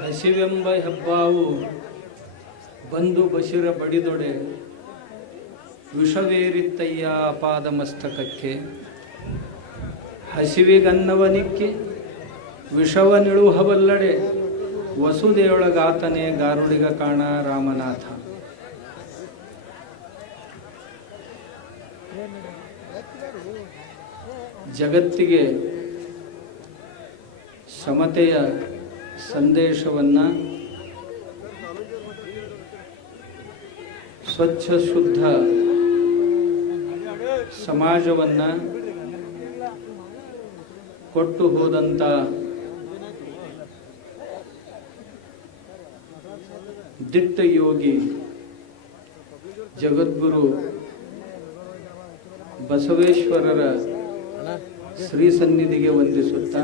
ಹಸಿವೆಂಬ ಹೆಬ್ಬಾವು ಬಂದು ಬಶಿರ ಬಡಿದೊಡೆ ವಿಷವೇರಿತ್ತಯ್ಯ ಅಪಾದ ಮಸ್ತಕಕ್ಕೆ. ಹಸಿವಿಗನ್ನವನಿಕ್ಕೆ ವಿಷವನಿಳುಹವಲ್ಲಡೆ ವಸುದೆಯೊಳಗಾತನೇ ಗಾರುಡಿಗ ಕಾಣ ರಾಮನಾಥ. ಜಗತ್ತಿಗೆ ಸಮತೆಯ ಸಂದೇಶವನ್ನು, ಸ್ವಚ್ಛ ಶುದ್ಧ ಸಮಾಜವನ್ನು ಕೊಟ್ಟು ಹೋದಂಥ ದಿಟ್ಟ ಯೋಗಿ ಜಗದ್ಗುರು ಬಸವೇಶ್ವರರ ಶ್ರೀ ಸನ್ನಿಧಿಗೆ ವಂದಿಸುತ್ತಾ,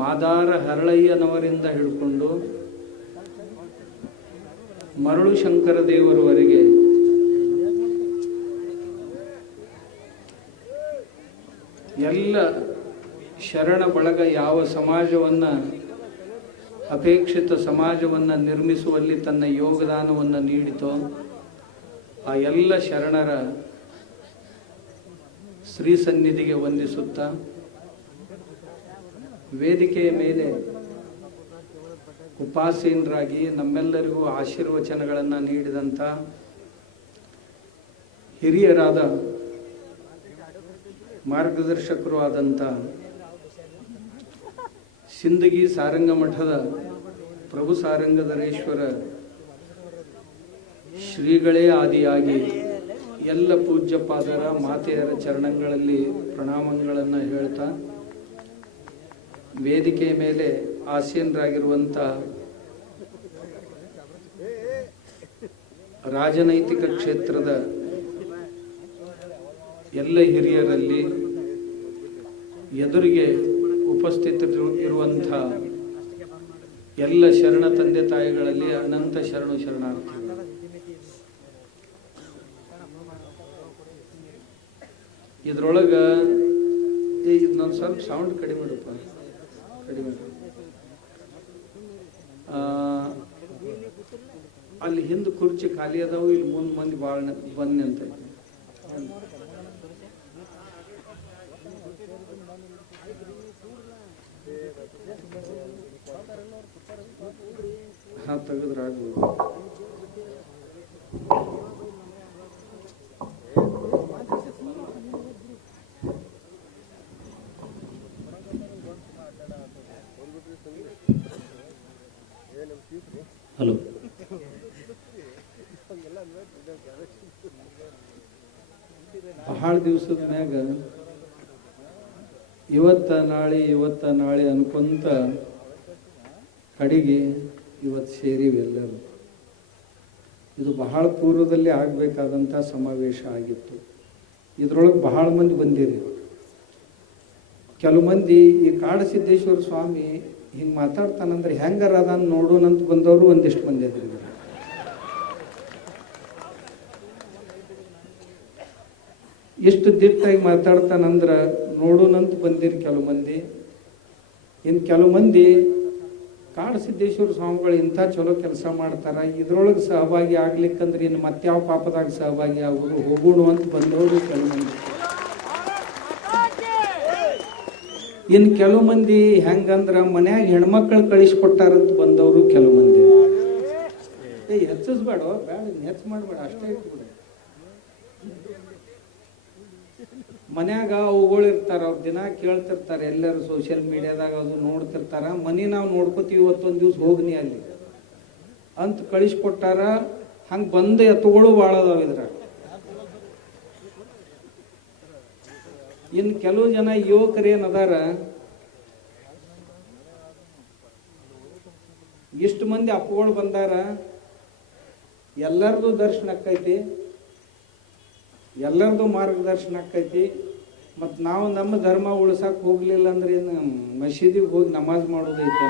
ಮಾದಾರ ಹರಳಯ್ಯನವರಿಂದ ಹಿಡ್ಕೊಂಡು ಮರಳು ಶಂಕರ ದೇವರವರೆಗೆ ಎಲ್ಲ ಶರಣ ಬಳಗ ಯಾವ ಸಮಾಜವನ್ನು, ಅಪೇಕ್ಷಿತ ಸಮಾಜವನ್ನು ನಿರ್ಮಿಸುವಲ್ಲಿ ತನ್ನ ಯೋಗದಾನವನ್ನು ನೀಡಿತೋ ಆ ಎಲ್ಲ ಶರಣರ ಶ್ರೀ ಸನ್ನಿಧಿಗೆ ವಂದಿಸುತ್ತಾ, ವೇದಿಕೆಯ ಮೇಲೆ ಉಪಾಸೀನರಾಗಿ ನಮ್ಮೆಲ್ಲರಿಗೂ ಆಶೀರ್ವಚನಗಳನ್ನು ನೀಡಿದಂಥ ಹಿರಿಯರಾದ ಮಾರ್ಗದರ್ಶಕರು ಆದಂಥ ಸಿಂದಗಿ ಸಾರಂಗ ಮಠದ ಪ್ರಭು ಸಾರಂಗಧರೇಶ್ವರ ಶ್ರೀಗಳೇ ಆದಿಯಾಗಿ ಎಲ್ಲ ಪೂಜ್ಯಪಾದರ ಮಾತೆಯರ ಚರಣಗಳಲ್ಲಿ ಪ್ರಣಾಮಗಳನ್ನು ಹೇಳ್ತಾ, ವೇದಿಕೆಯ ಮೇಲೆ ಆಸೀನರಾಗಿರುವಂಥ ರಾಜನೈತಿಕ ಕ್ಷೇತ್ರದ ಎಲ್ಲ ಹಿರಿಯರಲ್ಲಿ, ಎದುರಿಗೆ ಉಪಸ್ಥಿತರಿರುವಂಥ ಎಲ್ಲ ಶರಣ ತಂದೆ ತಾಯಿಗಳಲ್ಲಿ ಅನಂತ ಶರಣು ಶರಣಾರ್ಥಿ. ಇದ್ರೊಳಗೆ ಇದನ್ನೊಂದು ಸ್ವಲ್ಪ ಸೌಂಡ್ ಕಡಿಮೆ ಇಡಪ್ಪ, ಕಡಿಮೆ. ಅಲ್ಲಿ ಹಿಂದೆ ಕುರ್ಚಿ ಖಾಲಿ ಅದಾವು, ಇಲ್ಲಿ ಮುಂದೆ ಮಂದಿ ಭಾಳ ಬನ್ನಿ ಅಂತ. ಹಾ, ತೆಗೆದ್ರಾಗ್ಬೋದು. ಹಲೋ, ಬಹಳ ದಿವಸದ ಮ್ಯಾಗ ಇವತ್ತ ನಾಳೆ ಅನ್ಕೊಂತ ಕಡೆಗೆ ಇವತ್ತು ಸೇರಿವೆಲ್ಲರೂ. ಇದು ಬಹಳ ಪೂರ್ವದಲ್ಲಿ ಆಗಬೇಕಾದಂಥ ಸಮಾವೇಶ ಆಗಿತ್ತು. ಇದರೊಳಗೆ ಬಹಳ ಮಂದಿ ಬಂದಿರಿ. ಕೆಲವು ಮಂದಿ ಈ ಕಾಡಸಿದ್ದೇಶ್ವರ ಸ್ವಾಮಿ ಹಿಂಗೆ ಮಾತಾಡ್ತಾನಂದ್ರೆ ಹೆಂಗಾರ ಅದನ್ನು ನೋಡೋಣಂತ ಬಂದವರು ಒಂದಿಷ್ಟು ಮಂದಿ ಅದ್ರಿ. ಎಷ್ಟು ದಿಟ್ಟಾಗಿ ಮಾತಾಡ್ತಾನಂದ್ರೆ ನೋಡೋಣಂತ ಬಂದಿರಿ ಕೆಲವು ಮಂದಿ. ಇನ್ನು ಕೆಲವು ಮಂದಿ ಕಾಡಸಿದ್ದೇಶ್ವರ ಸ್ವಾಮಿಗಳು ಇಂಥ ಚಲೋ ಕೆಲಸ ಮಾಡ್ತಾರೆ, ಇದ್ರೊಳಗೆ ಸಹಭಾಗಿ ಆಗ್ಲಿಕ್ಕಂದ್ರೆ ಇನ್ನು ಮತ್ಯಾವ ಪಾಪದಾಗ ಸಹಭಾಗಿ ಆಗೋದು, ಹೋಗೋಣ ಅಂತ ಬಂದವರು ಕೆಲವು ಮಂದಿ. ಇನ್ನು ಕೆಲವು ಮಂದಿ ಹೆಂಗಂದ್ರೆ ಮನ್ಯಾಗ ಹೆಣ್ಮಕ್ಳು ಕಳಿಸ್ಕೊಟ್ಟಾರಂತ ಬಂದವರು ಕೆಲವು ಮಂದಿ. ಹೆಚ್ಚಿಸ್ಬೇಡ, ಬೇಡ, ಹೆಚ್ಚು ಮಾಡಬೇಡ, ಅಷ್ಟೇ ಇಟ್ಬಿಡ. ಮನ್ಯಾಗ ಅವುಗಳು ಇರ್ತಾರೆ, ಅವ್ರು ದಿನ ಕೇಳ್ತಿರ್ತಾರೆ, ಎಲ್ಲರೂ ಸೋಷಿಯಲ್ ಮೀಡಿಯಾದಾಗ ಅದು ನೋಡ್ತಿರ್ತಾರ. ಮನೆ ನಾವು ನೋಡ್ಕೋತೀವಿ, ಇವತ್ತೊಂದು ದಿವ್ಸ ಹೋಗ್ನಿ ಅಲ್ಲಿ ಅಂತ ಕಳಿಸ್ಕೊಟ್ಟಾರ. ಹಂಗೆ ಬಂದ ಎತ್ತುಗಳು ಭಾಳ ಅದಾವ ಇದ್ರ. ಇನ್ನು ಕೆಲವು ಜನ ಯುವಕರೇನದಾರ, ಇಷ್ಟು ಮಂದಿ ಅಪ್ಪಗಳು ಬಂದಾರ, ಎಲ್ಲರದು ದರ್ಶನ ಆಕ್ಕೈತಿ, ಎಲ್ಲರದು ಮಾರ್ಗದರ್ಶನ ಆಕ್ಕೈತಿ. ಮತ್ತು ನಾವು ನಮ್ಮ ಧರ್ಮ ಉಳ್ಸಕ್ಕೆ ಹೋಗ್ಲಿಲ್ಲ ಅಂದ್ರೆ ಏನು ಮಸೀದಿಗೆ ಹೋಗಿ ನಮಾಜ್ ಮಾಡೋದೈತೆ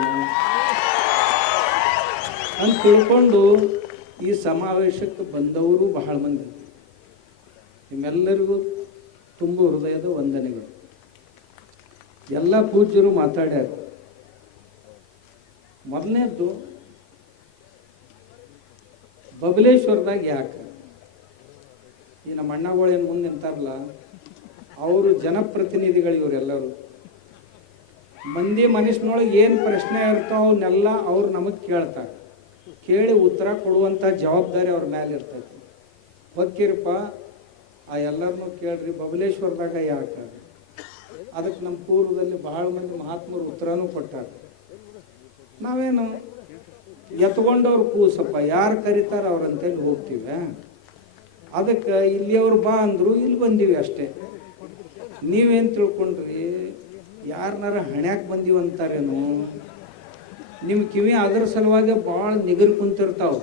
ಅಂತ ತಿಳ್ಕೊಂಡು ಈ ಸಮಾವೇಶಕ್ಕೆ ಬಂದವರು ಬಹಳ ಮಂದಿ. ನಿಮ್ಮೆಲ್ಲರಿಗೂ ತುಂಬ ಹೃದಯದ ವಂದನೆಗಳು. ಎಲ್ಲ ಪೂಜ್ಯರು ಮಾತಾಡ್ಯಾರ. ಮೊದಲನೇದ್ದು ಬಬಲೇಶ್ವರದಾಗ ಯಾಕೆ ಈ ನಮ್ಮ ಅಣ್ಣಗಳೇನು ಮುಂದೆ ನಿಂತಾರಲ್ಲ, ಅವರು ಜನಪ್ರತಿನಿಧಿಗಳು. ಇವರೆಲ್ಲರೂ ಮಂದಿ ಮನುಷ್ಯನೊಳಗೆ ಏನು ಪ್ರಶ್ನೆ ಇರ್ತಾವ ಅವನ್ನೆಲ್ಲ ಅವ್ರು ನಮಗೆ ಕೇಳ್ತಾರೆ. ಕೇಳಿ ಉತ್ತರ ಕೊಡುವಂಥ ಜವಾಬ್ದಾರಿ ಅವ್ರ ಮೇಲೆ ಇರ್ತೈತಿ. ಹೊಕ್ಕಿರಪ್ಪ ಆ ಎಲ್ಲರನ್ನೂ ಕೇಳ್ರಿ ಬಬಲೇಶ್ವರದಾಗ ಯಾಕೆ. ಅದಕ್ಕೆ ನಮ್ಮ ಪೂರ್ವದಲ್ಲಿ ಬಹಳ ಮಂದಿ ಮಹಾತ್ಮರು ಉತ್ತರನೂ ಕೊಟ್ಟಾರ. ನಾವೇನು ಎತ್ಕೊಂಡವ್ರು ಕೂಸಪ್ಪ, ಯಾರು ಕರೀತಾರ ಅವ್ರಂತೇಳಿ ಹೋಗ್ತೀವಿ. ಅದಕ್ಕೆ ಇಲ್ಲಿಯವ್ರು ಬಾ ಅಂದರು, ಇಲ್ಲಿ ಬಂದೀವಿ ಅಷ್ಟೇ. ನೀವೇನು ತಿಳ್ಕೊಂಡ್ರಿ, ಯಾರನ್ನಾರ ಹಣ್ಯಾಕೆ ಬಂದೀವಂತಾರೇನು? ನಿಮ್ಮ ಕಿವಿ ಅದರ ಸಲುವಾಗಿ ಭಾಳ ನಿಗರ್ ಕುಂತಿರ್ತಾವ.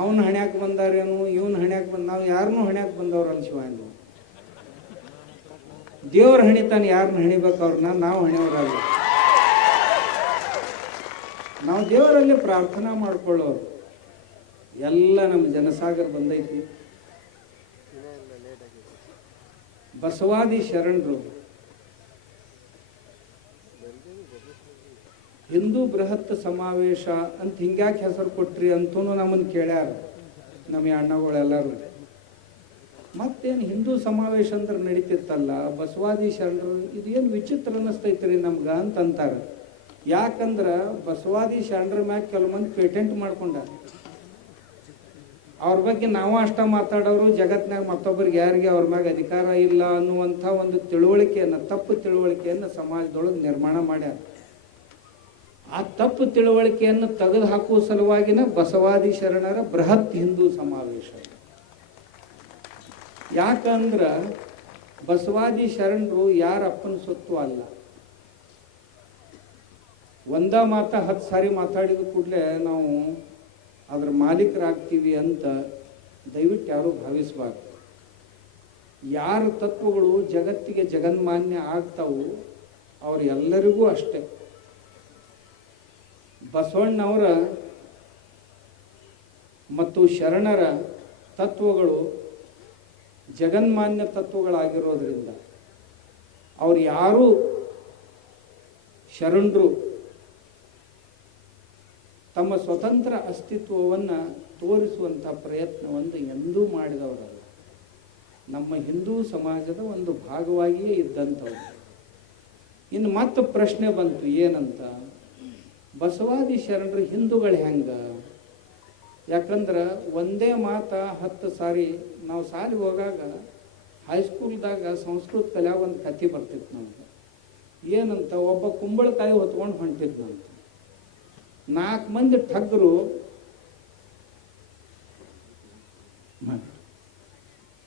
ಅವನು ಹಣ್ಯಾಕೆ ಬಂದಾರೇನು, ಇವನು ಹಣ್ಯಾಕೆ ಬಂದ. ನಾವು ಯಾರನ್ನೂ ಹಣ್ಯಾಕೆ ಬಂದವ್ರು ಅನ್ಸಿವ. ದೇವ್ರ ಹಣಿತಾನೆ, ಯಾರನ್ನ ಹಣಿಬೇಕು ಅವ್ರನ್ನ. ನಾವು ಹಣಿಯವರಲ್ಲ, ನಾವು ದೇವರಲ್ಲಿ ಪ್ರಾರ್ಥನಾ ಮಾಡ್ಕೊಳ್ಳೋರು. ಎಲ್ಲ ನಮ್ಮ ಜನಸಾಗರ ಬಂದೈತಿ. ಬಸವಾದಿ ಶರಣರು ಹಿಂದೂ ಬೃಹತ್ ಸಮಾವೇಶ ಅಂತ ಹಿಂಗ್ಯಾಕೆ ಹೆಸರು ಕೊಟ್ರಿ ಅಂತೂ ನಮ್ಮನ್ನು ಕೇಳ್ಯಾರ ನಮ್ಮ ಅಣ್ಣಗಳೆಲ್ಲರೂ. ಮತ್ತೇನು ಹಿಂದೂ ಸಮಾವೇಶ ಅಂದ್ರೆ ನಡೀತಿತ್ತಲ್ಲ, ಬಸವಾದಿ ಶರಣರು ಇದೇನು ವಿಚಿತ್ರ ಅನ್ನಿಸ್ತೈತ್ರಿ ನಮ್ಗೆ ಅಂತಂತಾರೆ. ಯಾಕಂದ್ರೆ ಬಸವಾದಿ ಶರಣರ ಮ್ಯಾಗ ಕೆಲವು ಮಂದಿ ಪೇಟೆಂಟ್ ಮಾಡ್ಕೊಂಡಾರ. ಅವ್ರ ಬಗ್ಗೆ ನಾವು ಅಷ್ಟ ಮಾತಾಡೋರು, ಜಗತ್ನಾಗ ಮತ್ತೊಬ್ಬರಿಗೆ ಯಾರಿಗೆ ಅವ್ರ ಮ್ಯಾಗ ಅಧಿಕಾರ ಇಲ್ಲ ಅನ್ನುವಂಥ ಒಂದು ತಿಳುವಳಿಕೆಯನ್ನು, ತಪ್ಪು ತಿಳುವಳಿಕೆಯನ್ನು ಸಮಾಜದೊಳಗೆ ನಿರ್ಮಾಣ ಮಾಡ್ಯಾರ. ಆ ತಪ್ಪು ತಿಳುವಳಿಕೆಯನ್ನು ತೆಗೆದು ಹಾಕುವ ಸಲುವಾಗಿನ ಬಸವಾದಿ ಶರಣರ ಬೃಹತ್ ಹಿಂದೂ ಸಮಾವೇಶ. ಯಾಕಂದ್ರ ಬಸವಾದಿ ಶರಣರು ಯಾರ ಅಪ್ಪನ ಸೊತ್ತು ಅಲ್ಲ. ಒಂದ ಮಾತ 10 ಸಾರಿ ಮಾತಾಡಿದ ಕೂಡಲೇ ನಾವು ಅದ್ರ ಮಾಲೀಕರಾಗ್ತೀವಿ ಅಂತ ದಯವಿಟ್ಟು ಯಾರೂ ಭಾವಿಸಬಾರ್ದು. ಯಾರ ತತ್ವಗಳು ಜಗತ್ತಿಗೆ ಜಗನ್ಮಾನ್ಯ ಆಗ್ತಾವು ಅವ್ರು ಎಲ್ಲರಿಗೂ ಅಷ್ಟೇ. ಬಸವಣ್ಣವರ ಮತ್ತು ಶರಣರ ತತ್ವಗಳು ಜಗನ್ಮಾನ್ಯ ತತ್ವಗಳಾಗಿರೋದ್ರಿಂದ ಅವ್ರು ಯಾರೂ ಶರಣರು ತಮ್ಮ ಸ್ವತಂತ್ರ ಅಸ್ತಿತ್ವವನ್ನು ತೋರಿಸುವಂಥ ಪ್ರಯತ್ನವನ್ನು ಎಂದೂ ಮಾಡಿದವರಲ್ಲ. ನಮ್ಮ ಹಿಂದೂ ಸಮಾಜದ ಒಂದು ಭಾಗವಾಗಿಯೇ ಇದ್ದಂಥವ್ರು. ಇನ್ನು ಮತ್ತೆ ಪ್ರಶ್ನೆ ಬಂತು ಏನಂತ, ಬಸವಾದಿ ಶರಣರು ಹಿಂದೂಗಳು ಹೆಂಗ? ಯಾಕಂದ್ರೆ ಒಂದೇ ಮಾತ 10 ಸಾರಿ ನಾವು ಸಾಲಿಗೆ ಹೋಗಾಗ ಹೈಸ್ಕೂಲ್ದಾಗ ಸಂಸ್ಕೃತ ಕಲ್ಯಾಗ ಒಂದು ಕಥೆ ಬರ್ತಿತ್ತು ನಮ್ಗೆ. ಏನಂತ, ಒಬ್ಬ ಕುಂಬಳಕಾಯಿ ಹೊತ್ಕೊಂಡು ಹೊಂಟಿದ್ನಂತ. 4 ಮಂದಿ ಠಗ್ಗರು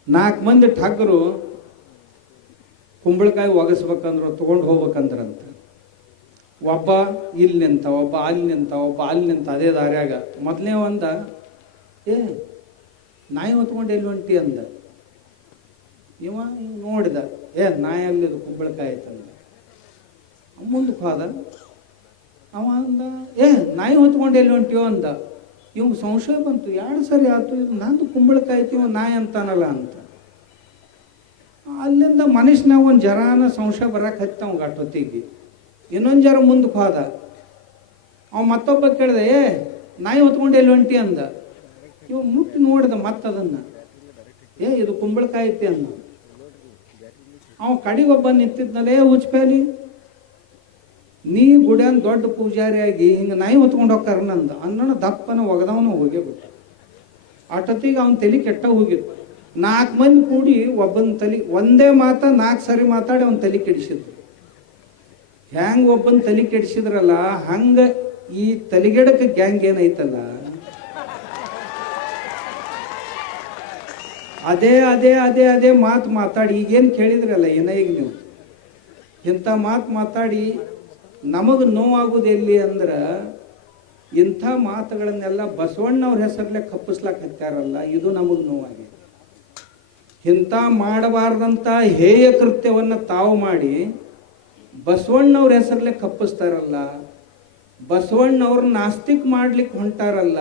4 ಮಂದಿ ಠಗ್ಗರು ಕುಂಬಳಕಾಯಿ ಒಗಸ್ಬೇಕಂದ್ರು, ತೊಗೊಂಡು ಹೋಗ್ಬೇಕಂದ್ರಂತ. ಒಬ್ಬ ಇಲ್ಲಿ ನಿಂತ, ಒಬ್ಬ ಅಲ್ಲಿ ನಿಂತ, ಒಬ್ಬ ಅಲ್ಲಿ ನಿಂತ ಅದೇ ದಾರ್ಯಾಗ. ಮೊದಲನೇ ಒಂದ, ಏ ನಾಯಿ ಹೊತ್ಕೊಂಡು ಎಲ್ಲಿ ಹೊಂಟಿ ಅಂದ. ಇವ ನೋಡಿದ, ನಾಯಿ ಅಲ್ಲಿದು ಕುಂಬಳಕಾಯಿ ಐತಂದ. ಮುಂದಕ್ಕೆ ಹೋದ. ಅವ ಅಂದ, ನಾಯಿ ಹೊತ್ಕೊಂಡು ಎಲ್ಲಿ ಹೊಂಟಿಯೋ ಅಂದ. ಇವಂಗೆ ಸಂಶಯ ಬಂತು, 2 ಸರಿ ಆಯ್ತು, ಇದು ನಂದು ಕುಂಬಳಕಾಯಿ ಐತಿ, ಇವ ನಾಯಿ ಅಂತಾನಲ್ಲ ಅಂತ. ಅಲ್ಲಿಂದ ಮನುಷ್ಯನಾಗ ಒಂದು ಜರಾನ ಸಂಶಯ ಬರಕ್ಕೆ ಹತ್ತ ಅವಂಗೆ ಅಷ್ಟೊತ್ತಿಗೆ. ಇನ್ನೊಂದು ಜರ ಮುಂದಕ್ಕೆ ಹೋದ. ಅವ ಮತ್ತೊಬ್ಬ ಕೇಳಿದೆ, ನಾಯಿ ಹೊತ್ಕೊಂಡು ಎಲ್ಲಿ ಹೊಂಟಿ ಅಂದ. ಇವ ಮುಟ್ಟಿ ನೋಡಿದ ಮತ್ತದನ್ನು, ಇದು ಕುಂಬಳಕಾಯಿ ಐತಿ ಅಂದ. ಅವ ಕಡೆಗೊಬ್ಬ ನಿಂತಿದ್ನಲ್ಲೇ, ಹುಚ್ಚಪೇಲಿ ನೀ ಗುಡ್ಯಾನ್ ದೊಡ್ಡ ಪೂಜಾರಿಯಾಗಿ ಹಿಂಗೆ ನಾಯಿ ಹೊತ್ಕೊಂಡು ಹೋಗ್ತಾರ ನಂದ ಅನ್ನೋಣ ದಪ್ಪನ ಒಗದವನು ಹೋಗೇ ಬಿಟ್ಟು. ಅಟತಿಗೆ ಅವನ ತಲೆ ಕೆಟ್ಟ ಹೋಗಿತ್ತು. 4 ಮಂದಿ ಕೂಡಿ ಒಬ್ಬನ ತಲೆ ಒಂದೇ ಮಾತ 4 ಸಾರಿ ಮಾತಾಡಿ ಅವನ ತಲೆ ಕೆಡಿಸಿದ್ರು. ಹ್ಯಾಂಗ ಒಬ್ಬನ ತಲೆ ಕೆಡಿಸಿದ್ರಲ್ಲ, ಹಂಗ ಈ ತಲೆಗೆಡಕ ಗ್ಯಾಂಗ್ ಏನೈತಲ್ಲ, ಅದೇ ಅದೇ ಅದೇ ಅದೇ ಮಾತು ಮಾತಾಡಿ ಈಗೇನು ಕೇಳಿದ್ರಲ್ಲ ಈಗ ನೀವು ಇಂಥ ಮಾತು ಮಾತಾಡಿ ನಮಗೆ ನೋವಾಗೋದು ಎಲ್ಲಿ ಅಂದ್ರೆ, ಇಂಥ ಮಾತುಗಳನ್ನೆಲ್ಲ ಬಸವಣ್ಣವ್ರ ಹೆಸರಲ್ಲೇ ಕಪ್ಪಿಸ್ಲಾಕ್ ಹತ್ತಾರಲ್ಲ, ಇದು ನಮಗೆ ನೋವಾಗಿದೆ. ಇಂಥ ಮಾಡಬಾರ್ದಂಥ ಹೇಯ ಕೃತ್ಯವನ್ನು ತಾವು ಮಾಡಿ ಬಸವಣ್ಣವ್ರ ಹೆಸರಲ್ಲೇ ಕಪ್ಪಿಸ್ತಾರಲ್ಲ, ಬಸವಣ್ಣವ್ರ ನಾಸ್ತಿಕ್ ಮಾಡ್ಲಿಕ್ಕೆ ಹೊಂಟಾರಲ್ಲ.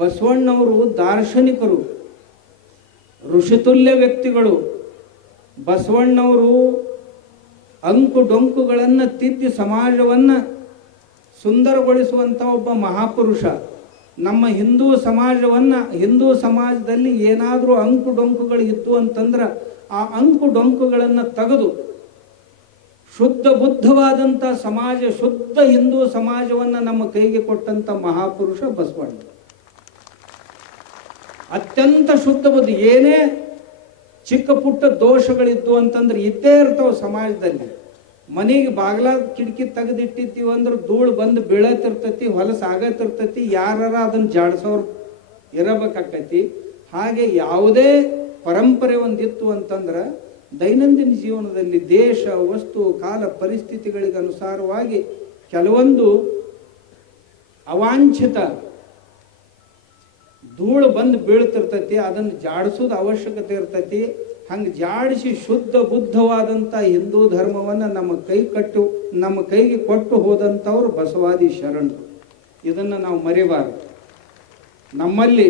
ಬಸವಣ್ಣವರು ದಾರ್ಶನಿಕರು, ಋಷಿತುಲ್ಯ ವ್ಯಕ್ತಿಗಳು. ಬಸವಣ್ಣವರು ಅಂಕು ಡೊಂಕುಗಳನ್ನು ತಿದ್ದಿ ಸಮಾಜವನ್ನು ಸುಂದರಗೊಳಿಸುವಂಥ ಒಬ್ಬ ಮಹಾಪುರುಷ. ನಮ್ಮ ಹಿಂದೂ ಸಮಾಜದಲ್ಲಿ ಏನಾದರೂ ಅಂಕು ಡೊಂಕುಗಳು ಇತ್ತು ಅಂತಂದ್ರೆ ಆ ಅಂಕು ಡೊಂಕುಗಳನ್ನು ತೆಗೆದು ಶುದ್ಧ ಬುದ್ಧವಾದಂಥ ಸಮಾಜ, ಶುದ್ಧ ಹಿಂದೂ ಸಮಾಜವನ್ನು ನಮ್ಮ ಕೈಗೆ ಕೊಟ್ಟಂಥ ಮಹಾಪುರುಷ ಬಸವಣ್ಣ. ಅತ್ಯಂತ ಶುದ್ಧ ಬುದ್ಧ. ಏನೇ ಚಿಕ್ಕ ಪುಟ್ಟ ದೋಷಗಳಿದ್ದು ಅಂತಂದ್ರೆ ಇದ್ದೇ ಇರ್ತಾವ ಸಮಾಜದಲ್ಲಿ. ಮನೆಗೆ ಬಾಗ್ಲ ಕಿಟಕಿ ತೆಗೆದಿಟ್ಟಿರ್ತೀವಿ ಅಂದ್ರೆ ಧೂಳು ಬಂದು ಬೀಳತಿರ್ತೈತಿ, ಹೊಲಸು ಆಗತಿರ್ತೈತಿ, ಯಾರ ಅದನ್ನ ಜಾಡ್ಸೋರು ಇರಬೇಕಾಕೈತಿ. ಹಾಗೆ ಯಾವುದೇ ಪರಂಪರೆ ಒಂದಿತ್ತು ಅಂತಂದ್ರೆ ದೈನಂದಿನ ಜೀವನದಲ್ಲಿ ದೇಶ, ವಸ್ತು, ಕಾಲ, ಪರಿಸ್ಥಿತಿಗಳಿಗೆ ಅನುಸಾರವಾಗಿ ಕೆಲವೊಂದು ಅವಾಂಛಿತ ಧೂಳು ಬಂದು ಬೀಳ್ತಿರ್ತೈತಿ, ಅದನ್ನು ಜಾಡಿಸೋದು ಅವಶ್ಯಕತೆ ಇರ್ತೈತಿ. ಹಂಗೆ ಜಾಡಿಸಿ ಶುದ್ಧ ಬುದ್ಧವಾದಂಥ ಹಿಂದೂ ಧರ್ಮವನ್ನು ನಮ್ಮ ಕೈಗೆ ಕೊಟ್ಟು ಹೋದಂಥವ್ರು ಬಸವಾದಿ ಶರಣರು. ಇದನ್ನು ನಾವು ಮರಿಬಾರದು. ನಮ್ಮಲ್ಲಿ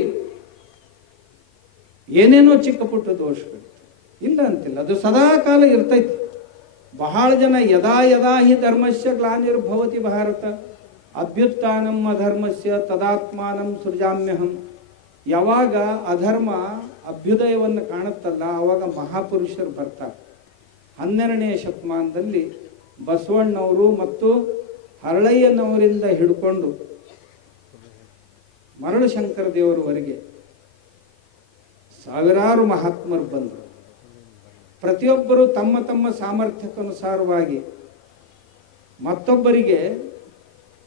ಏನೇನೋ ಚಿಕ್ಕ ಪುಟ್ಟ ದೋಷಗಳು ಇಲ್ಲ ಅಂತಿಲ್ಲ, ಅದು ಸದಾ ಕಾಲ ಇರ್ತೈತಿ. ಬಹಳ ಜನ ಯದಾ ಯದಾ ಹಿ ಧರ್ಮಸ್ಯ ಗ್ಲಾನಿರ್ಭವತಿ ಭಾರತ ಅಭ್ಯುತ್ಥಾನಂ ಅಧರ್ಮಸ್ಯ ತದಾತ್ಮಾನಂ ಸೃಜಾಮ್ಯಹಂ. ಯಾವಾಗ ಅಧರ್ಮ ಅಭ್ಯುದಯವನ್ನು ಕಾಣುತ್ತಲ್ಲ ಆವಾಗ ಮಹಾಪುರುಷರು ಬರ್ತಾರೆ. 12ನೇ ಶತಮಾನದಲ್ಲಿ ಬಸವಣ್ಣವರು ಮತ್ತು ಹರಳಯ್ಯನವರಿಂದ ಹಿಡ್ಕೊಂಡು ಮರಳು ಶಂಕರ ದೇವರವರೆಗೆ ಸಾವಿರಾರು ಮಹಾತ್ಮರು ಬಂದರು. ಪ್ರತಿಯೊಬ್ಬರು ತಮ್ಮ ತಮ್ಮ ಸಾಮರ್ಥ್ಯಕ್ಕನುಸಾರವಾಗಿ ಮತ್ತೊಬ್ಬರಿಗೆ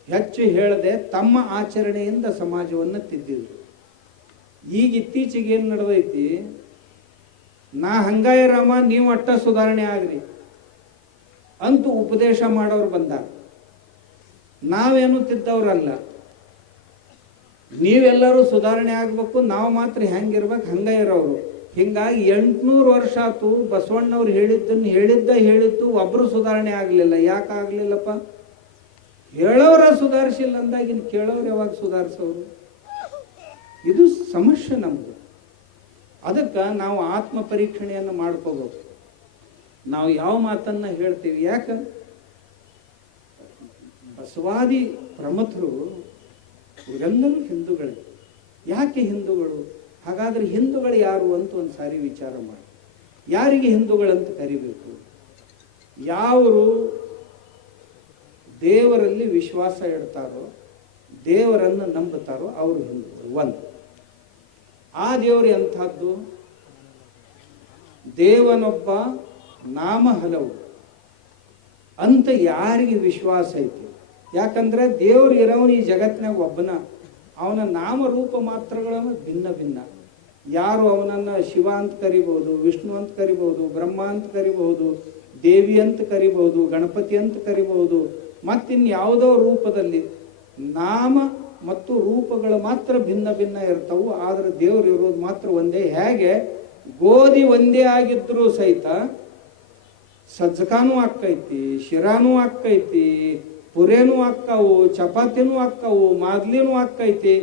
ಹೆಚ್ಚು ಹೇಳದೆ ತಮ್ಮ ಆಚರಣೆಯಿಂದ ಸಮಾಜವನ್ನು ತಿದ್ದಿದ್ರು. ಈಗ ಇತ್ತೀಚೆಗೆ ಏನು ನಡೆದೈತಿ, ನಾ ಹಂಗಾಯ ರಾಮ ನೀವು ಅಟ್ಟ ಸುಧಾರಣೆ ಆಗ್ರಿ ಅಂತೂ ಉಪದೇಶ ಮಾಡೋರು ಬಂದಾರ. ನಾವೇನು ತಿದ್ದವ್ರಲ್ಲ, ನೀವೆಲ್ಲರೂ ಸುಧಾರಣೆ ಆಗ್ಬೇಕು, ನಾವು ಮಾತ್ರ ಹೆಂಗಿರ್ಬೇಕು ಹಂಗ ಇರೋರು. ಹಿಂಗಾಗಿ 800 ವರ್ಷ ಆತು ಬಸವಣ್ಣವ್ರು ಹೇಳಿದ್ದು ಒಬ್ಬರು ಸುಧಾರಣೆ ಆಗಲಿಲ್ಲ. ಯಾಕೆ ಆಗ್ಲಿಲ್ಲಪ್ಪ? ಹೇಳೋರ ಸುಧಾರಿಸಿಲ್ಲ ಅಂದಾಗ ಇನ್ನು ಕೇಳೋರು ಯಾವಾಗ ಸುಧಾರಿಸೋರು? ಇದು ಸಮಸ್ಯೆ ನಮ್ದು. ಅದಕ್ಕೆ ನಾವು ಆತ್ಮ ಪರೀಕ್ಷಣೆಯನ್ನು ಮಾಡ್ಕೋಬೇಕು. ನಾವು ಯಾವ ಮಾತನ್ನ ಹೇಳ್ತೀವಿ? ಯಾಕೆ ಬಸವಾದಿ ಪ್ರಮಥರು ಇವರೆಲ್ಲರೂ ಹಿಂದೂಗಳೇ. ಯಾಕೆ ಹಿಂದೂಗಳು? ಹಾಗಾದ್ರೆ ಹಿಂದೂಗಳು ಯಾರು ಅಂತ ಒಂದು ಸಾರಿ ವಿಚಾರ ಮಾಡಿ. ಯಾರಿಗೆ ಹಿಂದೂಗಳಂತ ಕರಿಬೇಕು? ಯಾರು ದೇವರಲ್ಲಿ ವಿಶ್ವಾಸ ಇಡ್ತಾರೋ, ದೇವರನ್ನು ನಂಬುತ್ತಾರೋ ಅವರು ಹಿಂದೂಗಳು. ಒಂದು, ಆ ದೇವರು ಎಂಥದ್ದು? ದೇವನೊಬ್ಬ, ನಾಮ ಹಲವು ಅಂತ ಯಾರಿಗೆ ವಿಶ್ವಾಸ ಐತಿ? ಯಾಕಂದ್ರೆ ದೇವ್ರು ಇರೋನು ಈ ಜಗತ್ತಿನಾಗ ಒಬ್ಬನ, ಅವನ ನಾಮರೂಪ ಮಾತ್ರಗಳನ್ನು ಭಿನ್ನ ಭಿನ್ನ. ಯಾರು ಅವನನ್ನು ಶಿವ ಅಂತ ಕರಿಬಹುದು, ವಿಷ್ಣು ಅಂತ ಕರಿಬಹುದು, ಬ್ರಹ್ಮ ಅಂತ ಕರಿಬಹುದು, ದೇವಿ ಅಂತ ಕರಿಬಹುದು, ಗಣಪತಿ ಅಂತ ಕರಿಬಹುದು, ಮತ್ತಿನ್ಯಾವುದೋ ರೂಪದಲ್ಲಿ ನಾಮ ಮತ್ತು ರೂಪಗಳು ಮಾತ್ರ ಭಿನ್ನ ಭಿನ್ನ ಇರ್ತವು. ಆದರೆ ದೇವರು ಇರೋದು ಮಾತ್ರ ಒಂದೇ. ಹೇಗೆ ಗೋಧಿ ಒಂದೇ ಆಗಿದ್ರೂ ಸಹಿತ ಸಜ್ಜಕಾನೂ ಆಕ್ಕೈತಿ, ಶಿರಾನೂ ಆಕ್ಕೈತಿ, ಪುರೇನೂ ಆಕ್ಕವು, ಚಪಾತಿನೂ ಆಕ್ಕವು, ಮಾದ್ಲಿನೂ ಆಕ್ಕೈತಿ.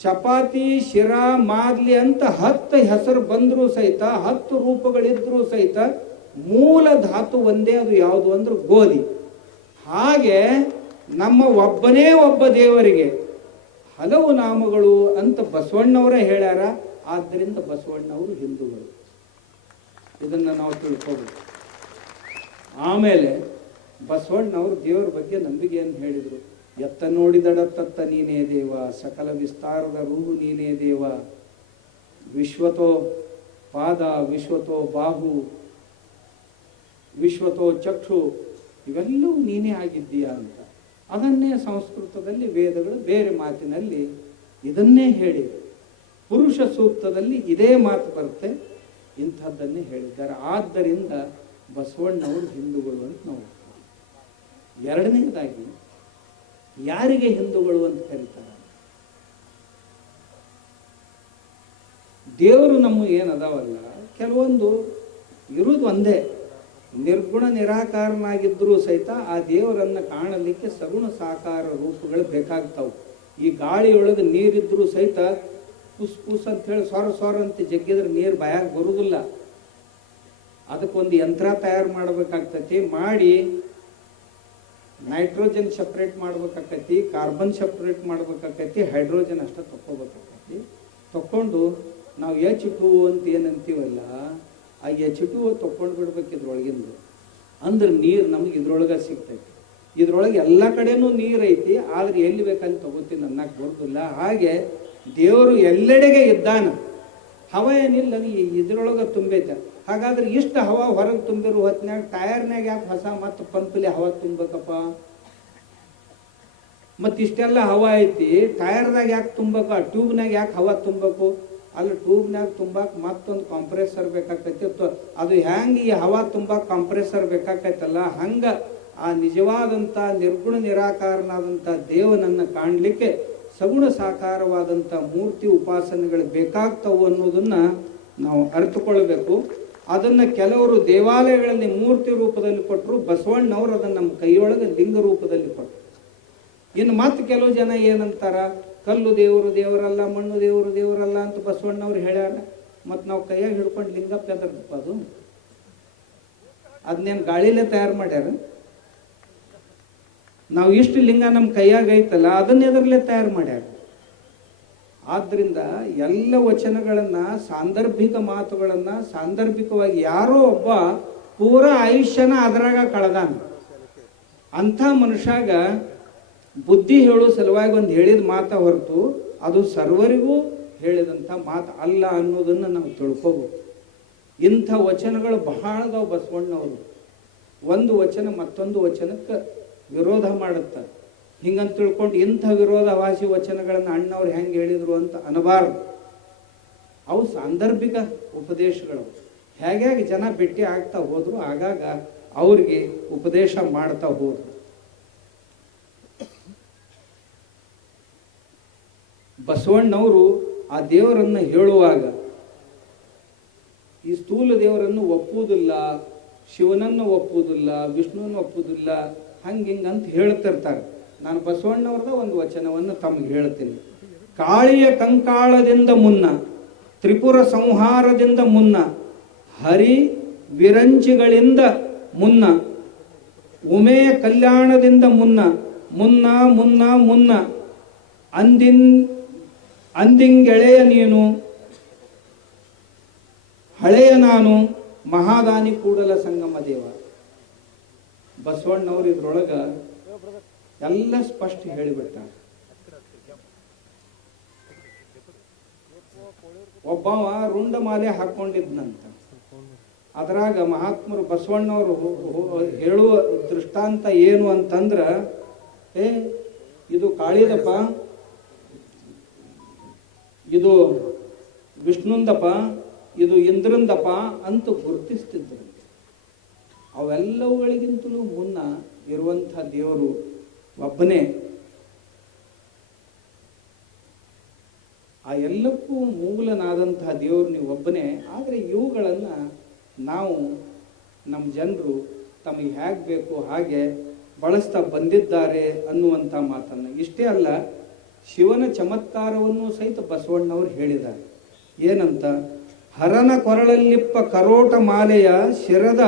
ಚಪಾತಿ, ಶಿರಾ, ಮಾದ್ಲಿ ಅಂತ 10 ಹೆಸರು ಬಂದರೂ ಸಹಿತ, 10 ರೂಪಗಳಿದ್ರೂ ಸಹಿತ ಮೂಲ ಧಾತು ಒಂದೇ. ಅದು ಯಾವುದು ಅಂದ್ರೆ ಗೋಧಿ. ಹಾಗೆ ನಮ್ಮ ಒಬ್ಬನೇ ಒಬ್ಬ ದೇವರಿಗೆ ಹಲವು ನಾಮಗಳು ಅಂತ ಬಸವಣ್ಣವರೇ ಹೇಳ್ಯಾರ. ಆದ್ದರಿಂದ ಬಸವಣ್ಣವರು ಹಿಂದೂಗಳು. ಇದನ್ನು ನಾವು ತಿಳ್ಕೋಬೇಕು. ಆಮೇಲೆ ಬಸವಣ್ಣವರು ದೇವರ ಬಗ್ಗೆ ನಂಬಿಕೆಯನ್ನು ಹೇಳಿದರು. ಎತ್ತ ನೋಡಿದಡ ತತ್ತ ನೀನೇ ದೇವ, ಸಕಲ ವಿಸ್ತಾರದ ರೂಹು ನೀನೇ ದೇವ, ವಿಶ್ವತೋ ಪಾದ, ವಿಶ್ವತೋ ಬಾಹು, ವಿಶ್ವತೋ ಚಕ್ಷು, ಇವೆಲ್ಲವೂ ನೀನೇ ಆಗಿದ್ದೀಯಾ ಅಂತ. ಅದನ್ನೇ ಸಂಸ್ಕೃತದಲ್ಲಿ ವೇದಗಳು ಬೇರೆ ಮಾತಿನಲ್ಲಿ ಇದನ್ನೇ ಹೇಳಿವೆ. ಪುರುಷ ಸೂಕ್ತದಲ್ಲಿ ಇದೇ ಮಾತು ಬರುತ್ತೆ, ಇಂಥದ್ದನ್ನೇ ಹೇಳಿದ್ದಾರೆ. ಆದ್ದರಿಂದ ಬಸವಣ್ಣವರು ಹಿಂದೂಗಳು ಅಂತ ನಾವು. ಎರಡನೇದಾಗಿ ಯಾರಿಗೆ ಹಿಂದೂಗಳು ಅಂತ ಕರೀತಾರೆ? ದೇವರು ನಮ್ಮ ಏನದಾವಲ್ಲ, ಕೆಲವೊಂದು ಇರುವುದು ಒಂದೇ, ನಿರ್ಗುಣ ನಿರಾಕಾರನಾಗಿದ್ದರೂ ಸಹಿತ ಆ ದೇವರನ್ನು ಕಾಣಲಿಕ್ಕೆ ಸಗುಣ ಸಾಕಾರ ರೂಪಗಳು ಬೇಕಾಗ್ತಾವೆ. ಈ ಗಾಳಿಯೊಳಗೆ ನೀರಿದ್ರೂ ಸಹಿತ ಪುಸ್ ಪುಸ್ ಅಂತ ಹೇಳಿ ಸ್ವರ ಸ್ವರ ಅಂತ ಜಗ್ಗಿದ್ರೆ ನೀರು ಬಾಯಾಗ ಬರುವುದಿಲ್ಲ. ಅದಕ್ಕೊಂದು ಯಂತ್ರ ತಯಾರು ಮಾಡ್ಬೇಕಾಗ್ತೈತಿ. ಮಾಡಿ ನೈಟ್ರೋಜನ್ ಸಪ್ರೇಟ್ ಮಾಡ್ಬೇಕಾಕೈತಿ, ಕಾರ್ಬನ್ ಸಪ್ರೇಟ್ ಮಾಡ್ಬೇಕಾಕೈತಿ, ಹೈಡ್ರೋಜನ್ ಅಷ್ಟೇ ತಕ್ಕೋಬೇಕಾಕೈತಿ. ತಕ್ಕೊಂಡು ನಾವು H2O ಅಂತ ಏನಂತೀವಲ್ಲ, ಆ H2O ತಕ್ಕೊಂಡು ಬಿಡ್ಬೇಕು ಇದ್ರೊಳಗಿಂದು. ಅಂದ್ರೆ ನೀರು ನಮ್ಗೆ ಇದ್ರೊಳಗೆ ಸಿಗ್ತೈತಿ. ಇದ್ರೊಳಗೆ ಎಲ್ಲ ಕಡೆನೂ ನೀರು ಐತಿ, ಆದ್ರೆ ಎಲ್ಲಿ ಬೇಕಲ್ಲಿ ತಗೋತೀನಿ ಅನ್ನಕ್ಕೆ ಬರೋದಿಲ್ಲ. ಹಾಗೆ ದೇವರು ಎಲ್ಲೆಡೆಗೆ ಇದ್ದಾನ, ಹವ ಏನಿಲ್ಲ ಇದ್ರೊಳಗೆ ತುಂಬೈತೆ. ಹಾಗಾದ್ರೆ ಇಷ್ಟು ಹವಾ ಹೊರಗೆ ತುಂಬಿರೋ ಹೊತ್ತಿನಾಗ ಟಯರ್ನಾಗ ಯಾಕೆ ಹೊಸ ಮತ್ತು ಪಂಪಲ್ಲಿ ಹವಾ ತುಂಬಬೇಕಪ್ಪ? ಮತ್ತು ಇಷ್ಟೆಲ್ಲ ಹವಾ ಐತಿ, ಟಯರ್ದಾಗ ಯಾಕೆ ತುಂಬಬೇಕು? ಆ ಟ್ಯೂಬ್ನಾಗ ಯಾಕೆ ಹವಾ ತುಂಬಬೇಕು? ಅಲ್ಲಿ ಟ್ಯೂಬ್ನಾಗ ತುಂಬಾಕ್ ಮತ್ತೊಂದು ಕಾಂಪ್ರೆಸರ್ ಬೇಕಾಕೈತಿ. ಅದು ಹೆಂಗೆ ಈ ಹವಾ ತುಂಬಾಕ್ ಕಾಂಪ್ರೆಸರ್ ಬೇಕಾಕೈತಲ್ಲ, ಹಂಗ ಆ ನಿಜವಾದಂಥ ನಿರ್ಗುಣ ನಿರಾಕಾರನಾದಂಥ ದೇವನನ್ನು ಕಾಣಲಿಕ್ಕೆ ಸಗುಣ ಸಾಕಾರವಾದಂಥ ಮೂರ್ತಿ ಉಪಾಸನೆಗಳು ಬೇಕಾಗ್ತವು ಅನ್ನೋದನ್ನ ನಾವು ಅರ್ಥಕೊಳ್ಬೇಕು. ಅದನ್ನು ಕೆಲವರು ದೇವಾಲಯಗಳಲ್ಲಿ ಮೂರ್ತಿ ರೂಪದಲ್ಲಿ ಕೊಟ್ಟರು, ಬಸವಣ್ಣವ್ರು ಅದನ್ನು ನಮ್ಮ ಕೈಯೊಳಗೆ ಲಿಂಗ ರೂಪದಲ್ಲಿ ಕೊಟ್ಟರು. ಇನ್ನು ಮತ್ತೆ ಕೆಲವು ಜನ ಏನಂತಾರ, ಕಲ್ಲು ದೇವರು ದೇವರಲ್ಲ, ಮಣ್ಣು ದೇವರು ದೇವರಲ್ಲ ಅಂತ ಬಸವಣ್ಣವ್ರು ಹೇಳ್ಯಾರ. ಮತ್ತು ನಾವು ಕೈಯಾಗ ಹಿಡ್ಕೊಂಡು ಲಿಂಗಪ್ಪ ಎದರ್ದಪ್ಪ ಅದು? ಅದನ್ನೇನು ಗಾಳಿಲೇ ತಯಾರು ಮಾಡ್ಯಾರ? ನಾವು ಇಷ್ಟು ಲಿಂಗ ನಮ್ಮ ಕೈಯಾಗ ಐತಲ್ಲ, ಅದನ್ನ ಎದರ್ಲೇ ತಯಾರು ಮಾಡ್ಯಾರ. ಆದ್ರಿಂದ ಎಲ್ಲ ವಚನಗಳನ್ನ, ಸಾಂದರ್ಭಿಕ ಮಾತುಗಳನ್ನ ಸಾಂದರ್ಭಿಕವಾಗಿ ಯಾರೋ ಒಬ್ಬ ಪೂರ ಆಯುಷ್ಯನ ಅದರಾಗ ಕಳೆದಾನ. ಅಂಥ ಮನುಷ್ಯಾಗ ಬುದ್ಧಿ ಹೇಳೋ ಸಲುವಾಗಿ ಒಂದು ಹೇಳಿದ ಮಾತ ಹೊರತು ಅದು ಸರ್ವರಿಗೂ ಹೇಳಿದಂಥ ಮಾತು ಅಲ್ಲ ಅನ್ನೋದನ್ನು ನಾವು ತಿಳ್ಕೋಬೇಕು. ಇಂಥ ವಚನಗಳು ಬಹಳ ಅದಾವ ಬಸವಣ್ಣವರು. ಒಂದು ವಚನ ಮತ್ತೊಂದು ವಚನಕ್ಕೆ ವಿರೋಧ ಮಾಡುತ್ತೆ. ಹಿಂಗಂತ ತಿಳ್ಕೊಂಡು ಇಂಥ ವಿರೋಧವಾಸಿ ವಚನಗಳನ್ನು ಅಣ್ಣವ್ರು ಹೆಂಗೆ ಹೇಳಿದ್ರು ಅಂತ ಅನ್ನಬಾರ್ದು. ಅವು ಸಾಂದರ್ಭಿಕ ಉಪದೇಶಗಳು. ಹೇಗೆ ಜನ ಭೇಟಿ ಆಗ್ತಾ ಹೋದ್ರು, ಆಗಾಗ ಅವ್ರಿಗೆ ಉಪದೇಶ ಮಾಡ್ತಾ ಹೋದ್ರು. ಬಸವಣ್ಣವರು ಆ ದೇವರನ್ನು ಹೇಳುವಾಗ ಈ ಸ್ಥೂಲ ದೇವರನ್ನು ಒಪ್ಪುವುದಿಲ್ಲ, ಶಿವನನ್ನು ಒಪ್ಪುವುದಿಲ್ಲ, ವಿಷ್ಣುವನ್ನು ಒಪ್ಪುವುದಿಲ್ಲ, ಹಂಗಿಂಗಂತ ಹೇಳ್ತಿರ್ತಾರೆ. ನಾನು ಬಸವಣ್ಣವ್ರದ ಒಂದು ವಚನವನ್ನು ತಮಗೆ ಹೇಳ್ತೀನಿ. ಕಾಳಿಯ ಕಂಕಾಳದಿಂದ ಮುನ್ನ, ತ್ರಿಪುರ ಸಂಹಾರದಿಂದ ಮುನ್ನ, ಹರಿ ವಿರಂಚಿಗಳಿಂದ ಮುನ್ನ, ಉಮೆಯ ಕಲ್ಯಾಣದಿಂದ ಮುನ್ನ, ಮುನ್ನ ಮುನ್ನ ಮುನ್ನ, ಅಂದಿಂಗೆಳೆಯ ನೀನು, ಹಳೆಯ ನಾನು, ಮಹಾದಾನಿ ಕೂಡಲ ಸಂಗಮ ದೇವ. ಬಸವಣ್ಣವ್ರು ಇದ್ರೊಳಗ ಎಲ್ಲ ಸ್ಪಷ್ಟ ಹೇಳಿಬಿಟ್ಟಾರ. ಒಬ್ಬವ ರುಂಡಮಾಲೆ ಹಾಕೊಂಡಿದ್ನಂತ. ಅದ್ರಾಗ ಮಹಾತ್ಮರು ಬಸವಣ್ಣವರು ಹೇಳುವ ದೃಷ್ಟಾಂತ ಏನು ಅಂತಂದ್ರ, ಇದು ಕಾಳಿದಪ್ಪ, ಇದು ವಿಷ್ಣುಂದಪ್ಪ, ಇದು ಇಂದ್ರಂದಪ್ಪ ಅಂತ ಗುರುತಿಸ್ತಿದ್ರು. ಅವೆಲ್ಲವುಗಳಿಗಿಂತಲೂ ಮುನ್ನ ಇರುವಂಥ ದೇವರು ಒಬ್ಬನೇ. ಆ ಎಲ್ಲಕ್ಕೂ ಮೂಲನಾದಂತಹ ದೇವರು ನೀವು ಒಬ್ಬನೇ. ಆದರೆ ಇವುಗಳನ್ನು ನಾವು ನಮ್ಮ ಜನರು ತಮಗೆ ಹೇಗೆ ಬೇಕು ಹಾಗೆ ಬಳಸ್ತಾ ಬಂದಿದ್ದಾರೆ ಅನ್ನುವಂಥ ಮಾತನ್ನು. ಇಷ್ಟೇ ಅಲ್ಲ, ಶಿವನ ಚಮತ್ಕಾರವನ್ನು ಸಹಿತ ಬಸವಣ್ಣವರು ಹೇಳಿದ್ದಾರೆ. ಏನಂತ? ಹರನ ಕೊರಳಲ್ಲಿಪ್ಪ ಕರೋಟ ಮಾಲೆಯ ಶಿರದ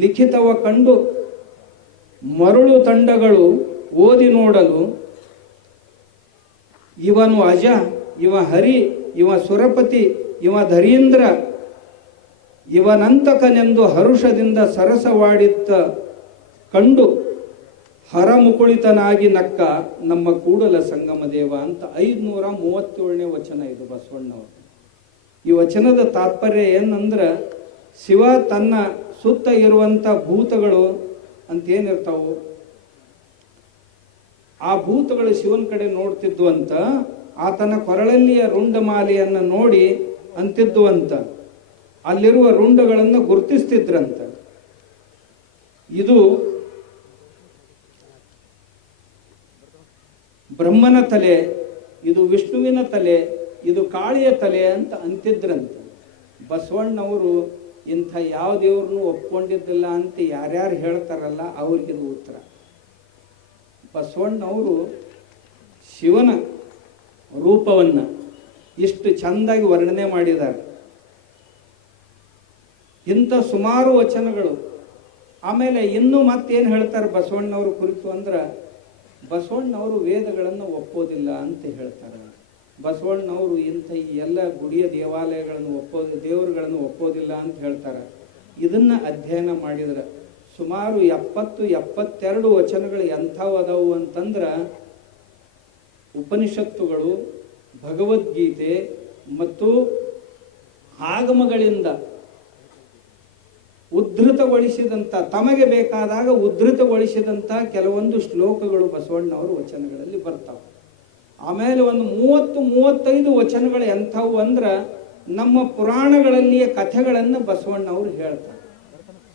ಲಿಖಿತವ ಕಂಡು ಮರುಳು ತಂಡಗಳು ಓದಿ ನೋಡಲು, ಇವನು ಅಜ, ಇವ ಹರಿ, ಇವ ಸುರಪತಿ, ಇವ ಧರೀಂದ್ರ, ಇವನಂತಕನೆಂದು ಹರುಷದಿಂದ ಸರಸವಾಡಿತ್ತ ಕಂಡು ಹರಮುಕುಳಿತನಾಗಿ ನಕ್ಕ ನಮ್ಮ ಕೂಡಲ ಸಂಗಮ ದೇವ ಅಂತ 537ನೇ ವಚನ ಇದು ಬಸವಣ್ಣವರು. ಈ ವಚನದ ತಾತ್ಪರ್ಯ ಏನಂದ್ರೆ, ಶಿವ ತನ್ನ ಸುತ್ತ ಇರುವಂಥ ಭೂತಗಳು ಅಂತೇನಿರ್ತಾವು, ಆ ಭೂತಗಳು ಶಿವನ ಕಡೆ ನೋಡ್ತಿದ್ವು ಅಂತ, ಆತನ ಕೊರಳಲ್ಲಿಯ ರುಂಡಮಾಲೆಯನ್ನು ನೋಡಿ ಅಂತಿದ್ವು ಅಂತ, ಅಲ್ಲಿರುವ ರುಂಡಗಳನ್ನು ಗುರುತಿಸ್ತಿದ್ರಂತ. ಇದು ಬ್ರಹ್ಮನ ತಲೆ, ಇದು ವಿಷ್ಣುವಿನ ತಲೆ, ಇದು ಕಾಳಿಯ ತಲೆ ಅಂತ ಅಂತಿದ್ರಂತ. ಬಸವಣ್ಣವರು ಇಂಥ ಯಾವ ದೇವ್ರನ್ನೂ ಒಪ್ಕೊಂಡಿದ್ದಿಲ್ಲ ಅಂತ ಯಾರ್ಯಾರು ಹೇಳ್ತಾರಲ್ಲ ಅವ್ರಿಗಿದು ಉತ್ತರ. ಬಸವಣ್ಣವರು ಶಿವನ ರೂಪವನ್ನು ಇಷ್ಟು ಚೆಂದಾಗಿ ವರ್ಣನೆ ಮಾಡಿದ್ದಾರೆ. ಇಂಥ ಸುಮಾರು ವಚನಗಳು. ಆಮೇಲೆ ಇನ್ನೂ ಮತ್ತೇನು ಹೇಳ್ತಾರೆ ಬಸವಣ್ಣವ್ರ ಕುರಿತು ಅಂದ್ರೆ, ಬಸವಣ್ಣವರು ವೇದಗಳನ್ನು ಒಪ್ಪೋದಿಲ್ಲ ಅಂತ ಹೇಳ್ತಾರೆ. ಬಸವಣ್ಣವರು ಇಂಥ ಈ ಎಲ್ಲ ಗುಡಿಯ ದೇವಾಲಯಗಳನ್ನು ದೇವರುಗಳನ್ನು ಒಪ್ಪೋದಿಲ್ಲ ಅಂತ ಹೇಳ್ತಾರೆ. ಇದನ್ನು ಅಧ್ಯಯನ ಮಾಡಿದ್ರೆ ಸುಮಾರು 72 ವಚನಗಳು ಎಂಥವು ಅದಾವು ಅಂತಂದ್ರೆ, ಉಪನಿಷತ್ತುಗಳು, ಭಗವದ್ಗೀತೆ ಮತ್ತು ಆಗಮಗಳಿಂದ ಉದ್ಧೃತಗೊಳಿಸಿದಂಥ, ತಮಗೆ ಬೇಕಾದಾಗ ಉದ್ಧೃತಗೊಳಿಸಿದಂಥ ಕೆಲವೊಂದು ಶ್ಲೋಕಗಳು ಬಸವಣ್ಣವರ ವಚನಗಳಲ್ಲಿ ಬರ್ತಾವೆ. ಆಮೇಲೆ ಒಂದು 30-35 ವಚನಗಳು ಎಂಥವು ಅಂದ್ರೆ, ನಮ್ಮ ಪುರಾಣಗಳಲ್ಲಿಯ ಕಥೆಗಳನ್ನು ಬಸವಣ್ಣವರು ಹೇಳ್ತಾರೆ.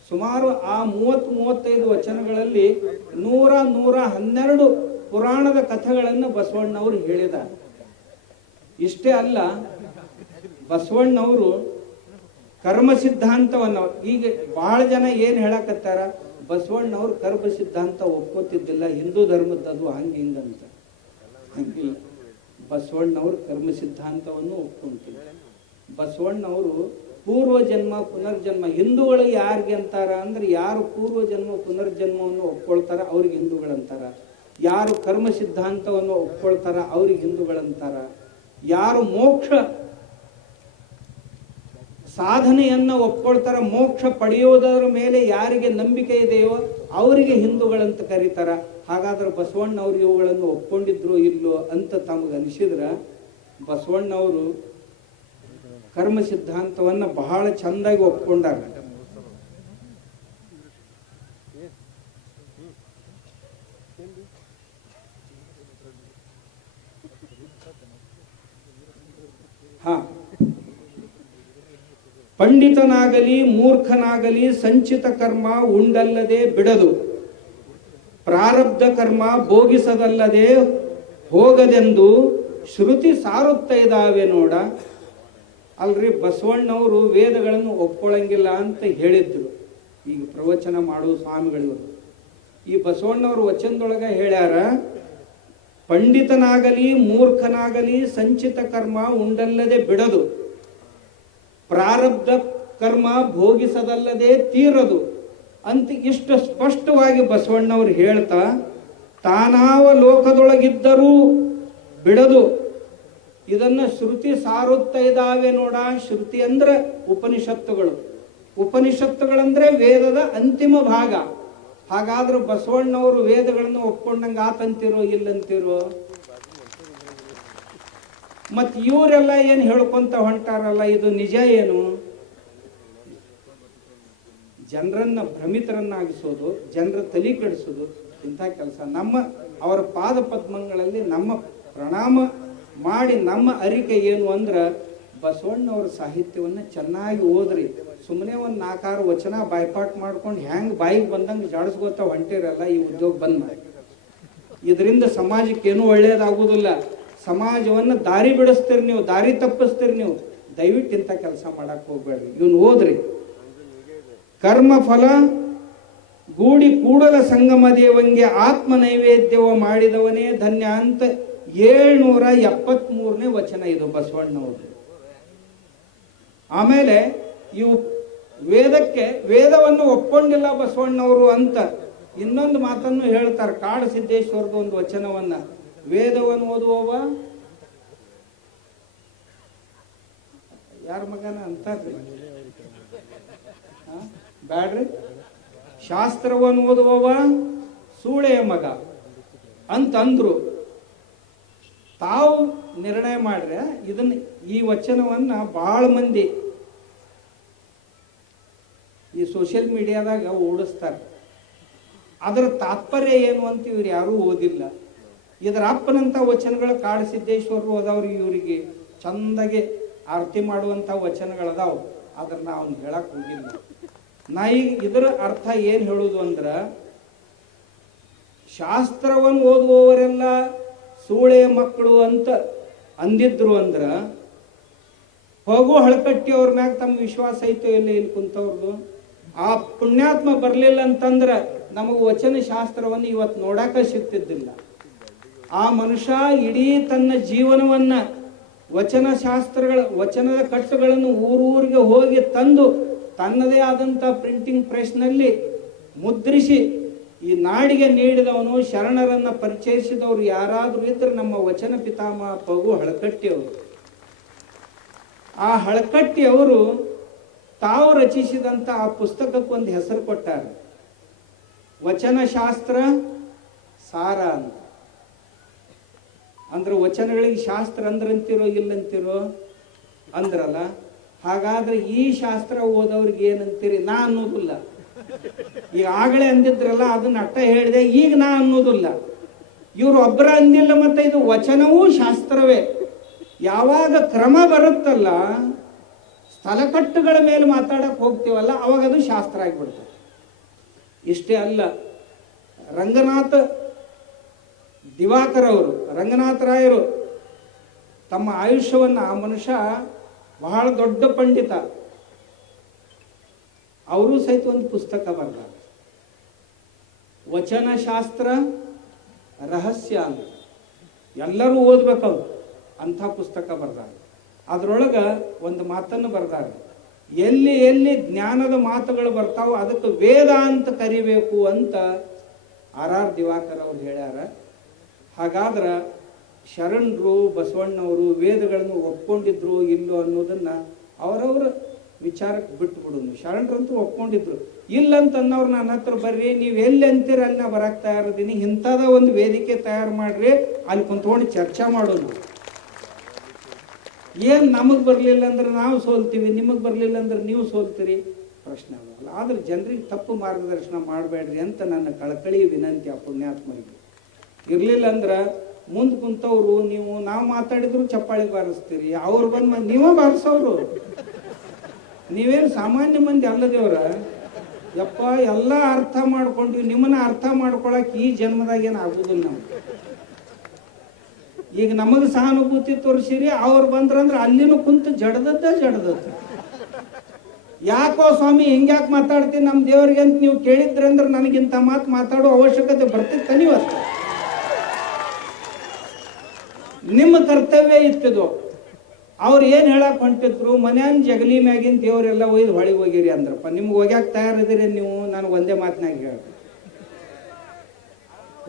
ಸುಮಾರು ಆ 30-35 ವಚನಗಳಲ್ಲಿ 100-112 ಪುರಾಣದ ಕಥೆಗಳನ್ನು ಬಸವಣ್ಣವರು ಹೇಳಿದ್ದಾರೆ. ಇಷ್ಟೇ ಅಲ್ಲ, ಬಸವಣ್ಣವರು ಕರ್ಮ ಸಿದ್ಧಾಂತವನ್ನು, ಈಗ ಬಹಳ ಜನ ಏನು ಹೇಳಕತ್ತಾರ, ಬಸವಣ್ಣವ್ರು ಕರ್ಮ ಸಿದ್ಧಾಂತ ಒಪ್ಕೋತಿದ್ದಿಲ್ಲ, ಹಿಂದೂ ಧರ್ಮದ್ದದು ಹಂಗೆ ಹಿಂಗಂತ. ಹಂಗಿಲ್ಲ, ಬಸವಣ್ಣವರು ಕರ್ಮ ಸಿದ್ಧಾಂತವನ್ನು ಒಪ್ಕೊಂತಿದ್ರು. ಬಸವಣ್ಣವರು ಪೂರ್ವ ಜನ್ಮ ಪುನರ್ಜನ್ಮ, ಹಿಂದೂಗಳು ಯಾರಿಗೆ ಅಂತಾರ ಅಂದ್ರೆ, ಯಾರು ಪೂರ್ವ ಜನ್ಮ ಪುನರ್ಜನ್ಮವನ್ನು ಒಪ್ಕೊಳ್ತಾರ ಅವ್ರಿಗೆ ಹಿಂದೂಗಳಂತಾರ. ಯಾರು ಕರ್ಮ ಸಿದ್ಧಾಂತವನ್ನು ಒಪ್ಕೊಳ್ತಾರ ಅವ್ರಿಗೆ ಹಿಂದೂಗಳಂತಾರ. ಯಾರು ಮೋಕ್ಷ ಸಾಧನೆಯನ್ನ ಒಪ್ಕೊಳ್ತಾರ, ಮೋಕ್ಷ ಪಡೆಯೋದರ ಮೇಲೆ ಯಾರಿಗೆ ನಂಬಿಕೆ ಇದೆಯೋ ಅವರಿಗೆ ಹಿಂದೂಗಳಂತ ಕರೀತಾರ. ಹಾಗಾದ್ರೆ ಬಸವಣ್ಣವ್ರು ಇವುಗಳನ್ನು ಒಪ್ಕೊಂಡಿದ್ರು ಇಲ್ಲೋ ಅಂತ ತಮಗೆ ಅನಿಸಿದ್ರ, ಬಸವಣ್ಣವರು ಕರ್ಮ ಸಿದ್ಧಾಂತವನ್ನ ಬಹಳ ಚಂದಾಗಿ ಒಪ್ಕೊಂಡಾರ. ಪಂಡಿತನಾಗಲಿ ಮೂರ್ಖನಾಗಲಿ ಸಂಚಿತ ಕರ್ಮ ಉಂಡಲ್ಲದೆ ಬಿಡದು, ಪ್ರಾರಬ್ಧ ಕರ್ಮ ಭೋಗಿಸದಲ್ಲದೆ ಹೋಗದೆಂದು ಶ್ರುತಿ ಸಾರುತ್ತಾ ಇದ್ದಾವೆ ನೋಡ. ಅಲ್ರಿ, ಬಸವಣ್ಣವರು ವೇದಗಳನ್ನು ಒಪ್ಕೊಳ್ಳಂಗಿಲ್ಲ ಅಂತ ಹೇಳಿದ್ರು. ಈಗ ಪ್ರವಚನ ಮಾಡುವ ಸ್ವಾಮಿಗಳಿವರು ಈ ಬಸವಣ್ಣವ್ರ ವಚನದೊಳಗ ಹೇಳ್ಯಾರ, ಪಂಡಿತನಾಗಲಿ ಮೂರ್ಖನಾಗಲಿ ಸಂಚಿತ ಕರ್ಮ ಉಂಡಲ್ಲದೆ ಬಿಡದು, ಪ್ರಾರಬ್ಧ ಕರ್ಮ ಭೋಗಿಸದಲ್ಲದೆ ತೀರದು ಅಂತ ಇಷ್ಟು ಸ್ಪಷ್ಟವಾಗಿ ಬಸವಣ್ಣವ್ರು ಹೇಳ್ತಾ, ತಾನಾವ ಲೋಕದೊಳಗಿದ್ದರೂ ಬಿಡದು, ಇದನ್ನ ಶ್ರುತಿ ಸಾರುತ್ತಾ ಇದ್ದಾವೆ ನೋಡ. ಶ್ರುತಿ ಅಂದ್ರೆ ಉಪನಿಷತ್ತುಗಳು, ಉಪನಿಷತ್ತುಗಳಂದ್ರೆ ವೇದದ ಅಂತಿಮ ಭಾಗ. ಹಾಗಾದ್ರೆ ಬಸವಣ್ಣವರು ವೇದಗಳನ್ನು ಒಪ್ಕೊಂಡಂಗೆ ಆತಂತಿರೋ ಇಲ್ಲಂತಿರೋ? ಮತ್ ಇವರೆಲ್ಲ ಏನು ಹೇಳ್ಕೊಂತ ಹೊಂಟಾರಲ್ಲ, ಇದು ನಿಜ ಏನು? ಜನರನ್ನ ಭ್ರಮಿತರನ್ನಾಗಿಸೋದು, ಜನರ ತಲೆ ಕೆಡಿಸೋದು ಇಂಥ ಕೆಲಸ. ಅವರ ಪಾದ ಪದ್ಮಗಳಲ್ಲಿ ನಮ್ಮ ಪ್ರಣಾಮ ಮಾಡಿ ನಮ್ಮ ಅರಿಕೆ ಏನು ಅಂದ್ರೆ, ಬಸವಣ್ಣವ್ರ ಸಾಹಿತ್ಯವನ್ನು ಚೆನ್ನಾಗಿ ಓದ್ರಿ. ಸುಮ್ಮನೆ ಒಂದು 4-6 ವಚನ ಬಾಯ್ಪಾಟ್ ಮಾಡ್ಕೊಂಡು ಹೆಂಗೆ ಬಾಯಿಗೆ ಬಂದಂಗೆ ಜಾಡಿಸ್ಕೋತ ಹೊಂಟಿರಲ್ಲ, ಈ ಉದ್ಯೋಗ ಬಂದ್ ಮಾಡಿ. ಇದರಿಂದ ಸಮಾಜಕ್ಕೇನು ಒಳ್ಳೇದಾಗುವುದಿಲ್ಲ. ಸಮಾಜವನ್ನು ದಾರಿ ಬಿಡಿಸ್ತೀರಿ ನೀವು, ದಾರಿ ತಪ್ಪಿಸ್ತೀರಿ ನೀವು. ದಯವಿಟ್ಟು ಇಂಥ ಕೆಲಸ ಮಾಡಕ್ಕೆ ಹೋಗ್ಬೇಡ್ರಿ. ಇವನು ಓದ್ರಿ. ಕರ್ಮ ಫಲ ಗೂಡಿ ಕೂಡಲ ಸಂಗಮ ದೇವಂಗೆ ಆತ್ಮ ನೈವೇದ್ಯವ ಮಾಡಿದವನೇ ಧನ್ಯ ಅಂತ 773ನೇ ವಚನ ಇದು ಬಸವಣ್ಣವ್ರದ್ದು. ಆಮೇಲೆ ಇವು ವೇದವನ್ನು ಒಪ್ಕೊಂಡಿಲ್ಲ ಬಸವಣ್ಣವರು ಅಂತ ಇನ್ನೊಂದು ಮಾತನ್ನು ಹೇಳ್ತಾರೆ. ಕಾಡು ಸಿದ್ದೇಶ್ವರದ ಒಂದು ವಚನವನ್ನ, ವೇದವನ್ನು ಓದುವವ ಯಾರ ಮಗನ ಅಂತಾರ್ರಿ, ಬ್ಯಾಡ್ರಿ, ಶಾಸ್ತ್ರವನ್ನು ಓದುವವ ಸೂಳೆಯ ಮಗ ಅಂತಂದ್ರು. ತಾವು ನಿರ್ಣಯ ಮಾಡ್ರೆ ಇದನ್ನ, ಈ ವಚನವನ್ನ ಬಹಳ ಮಂದಿ ಈ ಸೋಷಿಯಲ್ ಮೀಡಿಯಾದಾಗ ಓಡಿಸ್ತಾರೆ. ಅದರ ತಾತ್ಪರ್ಯ ಏನು ಅಂತ ಇವ್ರು ಯಾರೂ ಓದಿಲ್ಲ. ಇದರ ಅಪ್ಪನಂತ ವಚನಗಳು ಕಾಡು ಸಿದ್ದೇಶ್ವರರು ಓದವ್ರಿಗೆ ಇವರಿಗೆ ಚಂದಾಗೆ ಆರತಿ ಮಾಡುವಂಥ ವಚನಗಳದಾವ್. ಅದನ್ನ ಅವ್ನು ಹೇಳಕ್ ಹೋಗಿಲ್ಲ. ನಾ ಈಗ ಇದರ ಅರ್ಥ ಏನು ಹೇಳುದು ಅಂದ್ರ, ಶಾಸ್ತ್ರವನ್ನು ಓದುವವರೆಲ್ಲ ಸೂಳೆ ಮಕ್ಕಳು ಅಂತ ಅಂದಿದ್ರು ಅಂದ್ರ, ಹೋಗು ಹಳಕಟ್ಟಿ ಅವ್ರ ಮ್ಯಾಗ ತಮ್ಮ ವಿಶ್ವಾಸ ಐತೋ ಇಲ್ಲ ಇಲ್ಲಿ ಕುಂತವ್ರದು. ಆ ಪುಣ್ಯಾತ್ಮ ಬರ್ಲಿಲ್ಲ ಅಂತಂದ್ರ ನಮಗೆ ವಚನ ಶಾಸ್ತ್ರವನ್ನು ಇವತ್ತು ನೋಡಾಕ ಸಿಗ್ತಿದ್ದಿಲ್ಲ. ಆ ಮನುಷ್ಯ ಇಡೀ ತನ್ನ ಜೀವನವನ್ನ ವಚನದ ಕಟ್ಟುಗಳನ್ನು ಊರೂರಿಗೆ ಹೋಗಿ ತಂದು ತನ್ನದೇ ಆದಂಥ ಪ್ರಿಂಟಿಂಗ್ ಪ್ರೆಸ್ನಲ್ಲಿ ಮುದ್ರಿಸಿ ಈ ನಾಡಿಗೆ ನೀಡಿದವನು. ಶರಣರನ್ನು ಪರಿಚಯಿಸಿದವರು ಯಾರಾದರೂ ಇದ್ರೆ ನಮ್ಮ ವಚನ ಪಿತಾಮಹ ಪಗು ಹಳಕಟ್ಟಿಯವರು. ಆ ಹಳಕಟ್ಟಿಯವರು ತಾವು ರಚಿಸಿದಂಥ ಆ ಪುಸ್ತಕಕ್ಕೊಂದು ಹೆಸರು ಕೊಟ್ಟಾರೆ, ವಚನಶಾಸ್ತ್ರ ಸಾರ ಅಂತ. ಅಂದ್ರೆ ವಚನಗಳಿಗೆ ಶಾಸ್ತ್ರ ಅಂದ್ರಂತಿರೋ ಇಲ್ಲಂತಿರೋ ಅಂದ್ರಲ್ಲ. ಹಾಗಾದ್ರೆ ಈ ಶಾಸ್ತ್ರ ಓದೋರಿಗೆ ಏನಂತೀರಿ? ನಾ ಅನ್ನೋದಿಲ್ಲ. ಈಗ ಆಗಲೇ ಅಂದಿದ್ರಲ್ಲ, ಅದನ್ನ ಅಟ್ಟ ಹೇಳಿದೆ, ಈಗ ನಾ ಅನ್ನೋದಿಲ್ಲ. ಇವರು ಒಬ್ಬರ ಅಂದಿಲ್ಲ. ಮತ್ತೆ ಇದು ವಚನವೂ ಶಾಸ್ತ್ರವೇ. ಯಾವಾಗ ಕ್ರಮ ಬರುತ್ತಲ್ಲ, ಸ್ಥಳಕಟ್ಟುಗಳ ಮೇಲೆ ಮಾತಾಡಕ್ಕೆ ಹೋಗ್ತೀವಲ್ಲ, ಅವಾಗ ಅದು ಶಾಸ್ತ್ರ ಆಗಿಬಿಡ್ತದೆ. ಇಷ್ಟೇ ಅಲ್ಲ, ರಂಗನಾಥ ದಿವಾಕರ್ ಅವರು, ರಂಗನಾಥರಾಯರು ತಮ್ಮ ಆಯುಷ್ಯವನ್ನು, ಆ ಮನುಷ್ಯ ಬಹಳ ದೊಡ್ಡ ಪಂಡಿತ, ಅವರು ಸಹಿತ ಒಂದು ಪುಸ್ತಕ ಬರೆದ, ವಚನಶಾಸ್ತ್ರ ರಹಸ್ಯ ಅಂತ. ಎಲ್ಲರೂ ಓದ್ಬೇಕವ್ರು, ಅಂಥ ಪುಸ್ತಕ ಬರ್ದಾರ. ಅದರೊಳಗೆ ಒಂದು ಮಾತನ್ನು ಬರ್ದಾರ, ಎಲ್ಲಿ ಎಲ್ಲಿ ಜ್ಞಾನದ ಮಾತುಗಳು ಬರ್ತಾವೋ ಅದಕ್ಕೆ ವೇದ ಅಂತ ಕರಿಬೇಕು ಅಂತ ಆರ್ ದಿವಾಕರ್ ಅವ್ರು ಹೇಳ್ಯಾರ. ಹಾಗಾದ್ರೆ ಶರಣರು ಬಸವಣ್ಣವರು ವೇದಗಳನ್ನು ಒಪ್ಕೊಂಡಿದ್ರು ಇಲ್ಲೋ ಅನ್ನೋದನ್ನು ಅವರವರ ವಿಚಾರಕ್ಕೆ ಬಿಟ್ಟುಬಿಡೋನು. ಶರಣರಂತೂ ಒಪ್ಕೊಂಡಿದ್ರು. ಇಲ್ಲಂತ ಅನ್ನೋರು ನನ್ನ ಹತ್ರ ಬರ್ರಿ, ನೀವು ಎಲ್ಲಿ ಅಂತೀರ ಅಲ್ಲಿ ನಾ ಬರಕ್ಕೆ ತಯಾರಿದ್ದೀನಿ, ಇಂಥದ ಒಂದು ವೇದಿಕೆ ತಯಾರು ಮಾಡ್ರಿ, ಅಲ್ಲಿ ಕುಂತ್ಕೊಂಡು ಚರ್ಚೆ ಮಾಡೋದು. ಏನು ನಮಗೆ ಬರಲಿಲ್ಲ ಅಂದ್ರೆ ನಾವು ಸೋಲ್ತೀವಿ, ನಿಮಗೆ ಬರಲಿಲ್ಲ ಅಂದ್ರೆ ನೀವು ಸೋಲ್ತೀರಿ, ಪ್ರಶ್ನೆ ಆಗಲ್ಲ. ಆದ್ರೆ ಜನರಿಗೆ ತಪ್ಪು ಮಾರ್ಗದರ್ಶನ ಮಾಡಬೇಡ್ರಿ ಅಂತ ನನ್ನ ಕಳಕಳಿ ವಿನಂತಿ ಆ ಪುಣ್ಯಾತ್ಮರಿಗೆ. ಇರಲಿಲ್ಲ ಅಂದ್ರೆ ಮುಂದೆ ಕುಂತವ್ರು ನಾವು ಮಾತಾಡಿದ್ರು ಚಪ್ಪಾಳಿ ಬಾರಿಸ್ತೀರಿ, ಅವ್ರು ಬಂದು ನೀವೇ ಬಾರಿಸೋರು. ನೀವೇನು ಸಾಮಾನ್ಯ ಮಂದಿ ಅಲ್ಲದೇವ್ರ? ಯಪ್ಪ, ಎಲ್ಲ ಅರ್ಥ ಮಾಡ್ಕೊಂಡ್ವಿ, ನಿಮ್ಮನ್ನ ಅರ್ಥ ಮಾಡ್ಕೊಳಕ್ಕೆ ಈ ಜನ್ಮದಾಗ ಏನು ಆಗುದಿಲ್ಲ ನಾವು. ಈಗ ನಮಗೆ ಸಹಾನುಭೂತಿ ತೋರಿಸಿರಿ, ಅವ್ರು ಬಂದ್ರಂದ್ರೆ ಅಲ್ಲಿನೂ ಕುಂತು ಜಡದತ್ತ. ಯಾಕೋ ಸ್ವಾಮಿ ಹಿಂಗ್ಯಾಕೆ ಮಾತಾಡ್ತೀನಿ ನಮ್ಮ ದೇವ್ರಿಗೆ ಅಂತ ನೀವು ಕೇಳಿದ್ರಂದ್ರೆ ನನಗಿಂತ ಮಾತಾಡೋ ಅವಶ್ಯಕತೆ ಬರ್ತಿತ್ತು ನೀವಷ್ಟು. ನಿಮ್ಮ ಕರ್ತವ್ಯ ಇತ್ತಿದು. ಅವ್ರು ಏನು ಹೇಳಕ್ ಹೊಂಟಿದ್ರು, ಮನ್ಯಾನ್ ಜಗಲಿ ಮ್ಯಾಗಿನ ದೇವರೆಲ್ಲ ಒಯ್ದು ಹೊಳಿಗೆ ಹೋಗಿರಿ ಅಂದ್ರಪ್ಪ. ನಿಮ್ಗೆ ಒಗ್ಯಾಕೆ ತಯಾರಿದ್ದೀರಿ ನೀವು? ನಾನು ಒಂದೇ ಮಾತನಾಗ ಹೇಳ,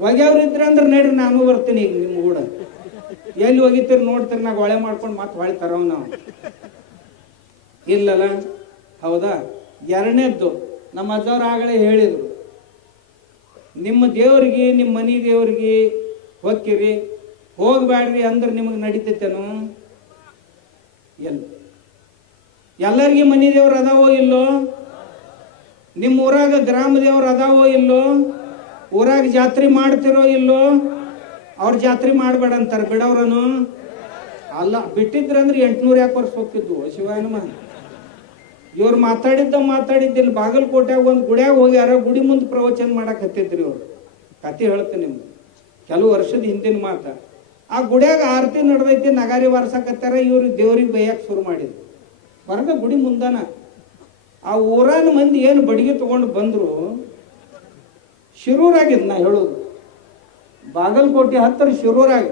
ಒಗ್ಯಾವ್ರು ಇದ್ರೆ ಅಂದ್ರೆ ನಡ್ರಿ ನಾನು ಬರ್ತೀನಿ ಈಗ ನಿಮ್ಮ ಕೂಡ. ಎಲ್ಲಿ ಹೋಗಿತ್ತೀರಿ ನೋಡ್ತೀರಿ, ನಾ ಹೊಳೆ ಮಾಡ್ಕೊಂಡು ಮತ್ತೆ ಹೊಳೆ ತರವ್ ನಾವು ಇಲ್ಲಲ್ಲ. ಹೌದಾ? ಎರಡನೇದ್ದು, ನಮ್ಮ ಅಜ್ಜವ್ರು ಆಗಲೇ ಹೇಳಿದ್ರು, ನಿಮ್ಮ ದೇವ್ರಿಗೆ, ನಿಮ್ಮ ಮನೆ ದೇವ್ರಿಗೆ ಹೋಗ್ಕಿರಿ, ಹೋಗ್ಬ್ಯಾಡ್ರಿ ಅಂದ್ರೆ ನಿಮಗೆ ನಡೀತೈತೇನು? ಎಲ್ಲರಿಗೆ ಮನಿ ದೇವ್ರು ಅದಾವೋ ಇಲ್ಲೋ? ನಿಮ್ಮ ಊರಾಗ ಗ್ರಾಮ ದೇವ್ರು ಅದಾವೋ ಇಲ್ಲೋ? ಊರಾಗ ಜಾತ್ರೆ ಮಾಡ್ತಿರೋ ಇಲ್ಲೋ? ಅವ್ರ ಜಾತ್ರೆ ಮಾಡ್ಬೇಡ ಅಂತಾರೆ ಬಿಡವ್ರನು ಅಲ್ಲ. ಬಿಟ್ಟಿದ್ರಂದ್ರೆ 800 ಯಾಕೆ ವರ್ಷ ಹೋಗ್ತಿದ್ವು ಶಿವಾಯನಮ್ಮ. ಇವ್ರು ಮಾತಾಡಿದ್ದಿಲ್ಲ. ಬಾಗಲಕೋಟೆಯಾಗ ಒಂದು ಗುಡಿಯಾಗ ಹೋಗಿ ಯಾರೋ ಗುಡಿ ಮುಂದೆ ಪ್ರವಚನ ಮಾಡಕ್ ಹತ್ತಿದ್ರಿ ಅವ್ರು. ಕತೆ ಹೇಳ್ತೀನಿ ನಿಮ್ಗೆ, ಕೆಲವು ವರ್ಷದ ಹಿಂದಿನ ಮಾತ. ಆ ಗುಡಿಯಾಗ ಆರತಿ ನಡೆದೈತಿ, ನಗಾರಿ ಬಾರ್ಸಕತ್ತಾರ. ಇವ್ರು ದೇವ್ರಿಗೆ ಬೈಯಕ್ಕೆ ಶುರು ಮಾಡಿದ್ರು ಹೊರಗೆ ಗುಡಿ ಮುಂದಾನ. ಆ ಊರಾನ ಮಂದಿ ಏನು ಬಡಿಗೆ ತಗೊಂಡು ಬಂದ್ರು. ಶಿರೂರಾಗಿದ್ ನಾ ಹೇಳೋದು, ಬಾಗಲಕೋಟೆ ಹತ್ತಿರ ಶಿರೂರಾಗ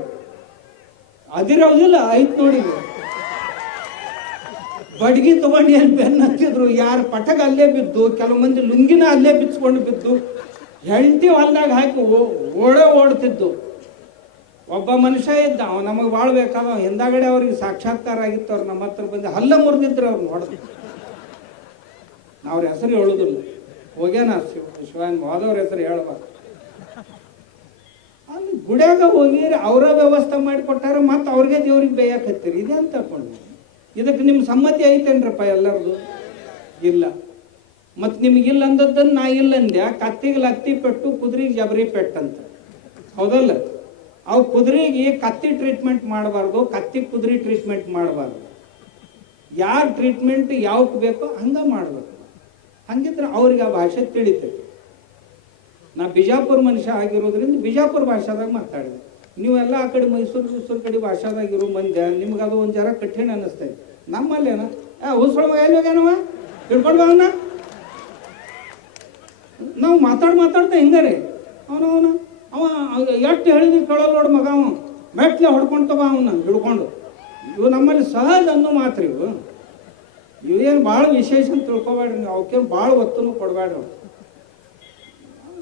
ಅದಿರೋದಿಲ್ಲ ಐತ್ ನೋಡಿ. ಬಡ್ಗಿ ತಗೊಂಡು ಏನು ಬೆನ್ನ ಹತ್ತಿದ್ರು. ಯಾರ ಪಟಗ ಅಲ್ಲೇ ಬಿದ್ದು, ಕೆಲವು ಮಂದಿ ಲುಂಗಿನ ಅಲ್ಲೇ ಬಿಚ್ಕೊಂಡು ಬಿದ್ದು, ಹೆಂಡತಿ ಹೊಲ್ದಾಗ ಹಾಕಿ ಓಡ್ತಿದ್ದು. ಒಬ್ಬ ಮನುಷ್ಯ ಇದ್ದ, ಅವ ನಮಗೆ ಭಾಳ ಬೇಕಾದ. ಹಿಂದಾಗಡೆ ಅವ್ರಿಗೆ ಸಾಕ್ಷಾತ್ಕಾರ ಆಗಿತ್ತು. ಅವ್ರು ನಮ್ಮ ಹತ್ರ ಬಂದು ಹಲ್ಲ ಮುರಿದಿದ್ರು. ಅವ್ರು ನೋಡಿದ್ರು. ಅವ್ರ ಹೆಸರು ಹೇಳೋದಿಲ್ಲ, ಹೋಗ್ಯಾನ ಶಿವಾನ್ ಹೋದವ್ರ ಹೆಸರು ಹೇಳಬಾರ್ದು. ಅಲ್ಲಿ ಗುಡಿಯಾಗ ಹೋಗಿ ಅವರ ವ್ಯವಸ್ಥೆ ಮಾಡಿಕೊಟ್ಟಾರ, ಮತ್ತು ಅವ್ರಿಗೆ ದೇವ್ರಿಗೆ ಬೇಯಕ್ಕೆ ಹತ್ತೀರಿ. ಇದೆ ಅಂತ ತಗೊಂಡು ಇದಕ್ಕೆ ನಿಮ್ಮ ಸಮ್ಮತಿ ಐತೇನ್ರಪ್ಪ ಎಲ್ಲರದು? ಇಲ್ಲ. ಮತ್ತು ನಿಮಗಿಲ್ಲ ಅಂದದ್ದನ್ನು ನಾ ಇಲ್ಲ ಅಂದ್ಯಾ. ಕತ್ತಿಗೆ ಲತ್ತಿ ಪೆಟ್ಟು, ಕುದುರೆಗೆ ಜಬರಿ ಪೆಟ್ಟು ಅಂತ, ಹೌದಲ್ಲ? ಅವು ಕುದುರೆಗೆ ಕತ್ತಿ ಟ್ರೀಟ್ಮೆಂಟ್ ಮಾಡಬಾರ್ದು, ಕತ್ತಿ ಕುದುರೆ ಟ್ರೀಟ್ಮೆಂಟ್ ಮಾಡಬಾರ್ದು. ಯಾರ ಟ್ರೀಟ್ಮೆಂಟ್ ಯಾವಕ್ಕೆ ಬೇಕೋ ಹಂಗೆ ಮಾಡಬೇಕು. ಹಂಗಿದ್ರೆ ಅವ್ರಿಗೆ ಆ ಭಾಷೆ ತಿಳಿತೈತೆ. ನಾ ಬಿಜಾಪುರ ಮನುಷ್ಯ ಆಗಿರೋದ್ರಿಂದ ಬಿಜಾಪುರ ಭಾಷಾದಾಗ ಮಾತಾಡಿದೆ. ನೀವೆಲ್ಲ ಆ ಕಡೆ ಮೈಸೂರು ಕಡೆ ಭಾಷಾದಾಗಿರೋ ಮಂದಿ, ನಿಮ್ಗೆ ಅದು ಒಂದು ಜರ ಕಠಿಣ ಅನ್ನಿಸ್ತೈತೆ. ನಮ್ಮಲ್ಲೇನ ಹುಸ್ಕೊಳ್ಮ ಎಲ್ಲಿ ಹೋಗ್ಯಾನವ ಹಿಡ್ಕೊಂಡು ಅವನ್ನ ನಾವು ಮಾತಾಡ್ತಾ ಹಿಂಗಾರೆ ಅವ ಎಷ್ಟು ಹೇಳಿದ್ರು ಕೇಳೋಲ್ಲ ನೋಡು ಮಗ. ಅವ ಮೆಟ್ಲೆ ಹೊಡ್ಕೊಂತವ ಅವನ್ನ ಹಿಡ್ಕೊಂಡು. ಇವು ನಮ್ಮಲ್ಲಿ ಸಹಜ ಅನ್ನೋ ಮಾತ್ರ. ಇವು ಇವೇನು ಭಾಳ ವಿಶೇಷ ಅಂತ ತಿಳ್ಕೊಬೇಡ್ರಿ ನೀವು, ಅವಕ್ಕೇನು ಭಾಳ ಒತ್ತನ್ನು ಕೊಡಬೇಡ್ರಿ.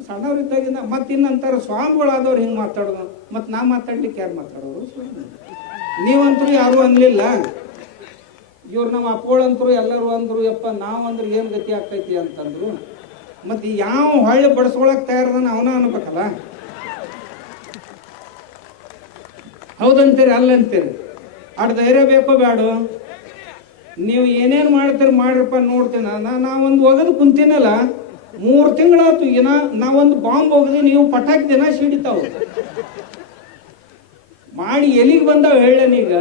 ಸಣ್ಣವ್ರಿದ್ದಾಗಿಂದ ಮತ್ತೆ ಇನ್ನಂತಾರೆ ಸ್ವಾಮಿಗಳಾದವ್ರು ಹಿಂಗೆ ಮಾತಾಡೋದು, ಮತ್ತು ನಾ ಮಾತಾಡ್ಲಿಕ್ಕೆ ಯಾರು ಮಾತಾಡೋರು? ನೀವಂತರೂ ಯಾರೂ ಅನ್ಲಿಲ್ಲ. ಇವ್ರು ನಮ್ಮ ಅಪ್ಪಗಳಂತರು ಎಲ್ಲರೂ ಅಂದರು, ಯಪ್ಪ ನಾವಂದ್ರೆ ಏನು ಗತಿ ಆಗ್ತೈತಿ ಅಂತಂದ್ರು. ಮತ್ತು ಯಾವ ಹೊಳ್ಳಿ ಬಡಿಸ್ಕೊಳಕ್ಕೆ ತಯಾರದನ ಅವನ ಅನ್ಬೇಕಲ್ಲ. ಹೌದಂತೀರಿ ಅಲ್ಲಂತೀರಿ? ಅಷ್ಟು ಧೈರ್ಯ ಬೇಕೋ ಬೇಡ? ನೀವು ಏನೇನು ಮಾಡ್ತೀರಿ ಮಾಡ್ರಪ್ಪ ನೋಡ್ತೀನಿ. ನಾವೊಂದು ಒಗದು ಕುಂತೀನಲ್ಲ 3 ತಿಂಗಳಾಯ್ತು. ನಾವೊಂದು ಬಾಂಬ್ ಒಗದು ನೀವು ಪಟಾಕಿ ದಿನ ಸಿಡಿತಾವು ಮಾಡಿ ಎಲ್ಲಿಗೆ ಬಂದಾವ ಹೇಳನೀಗ?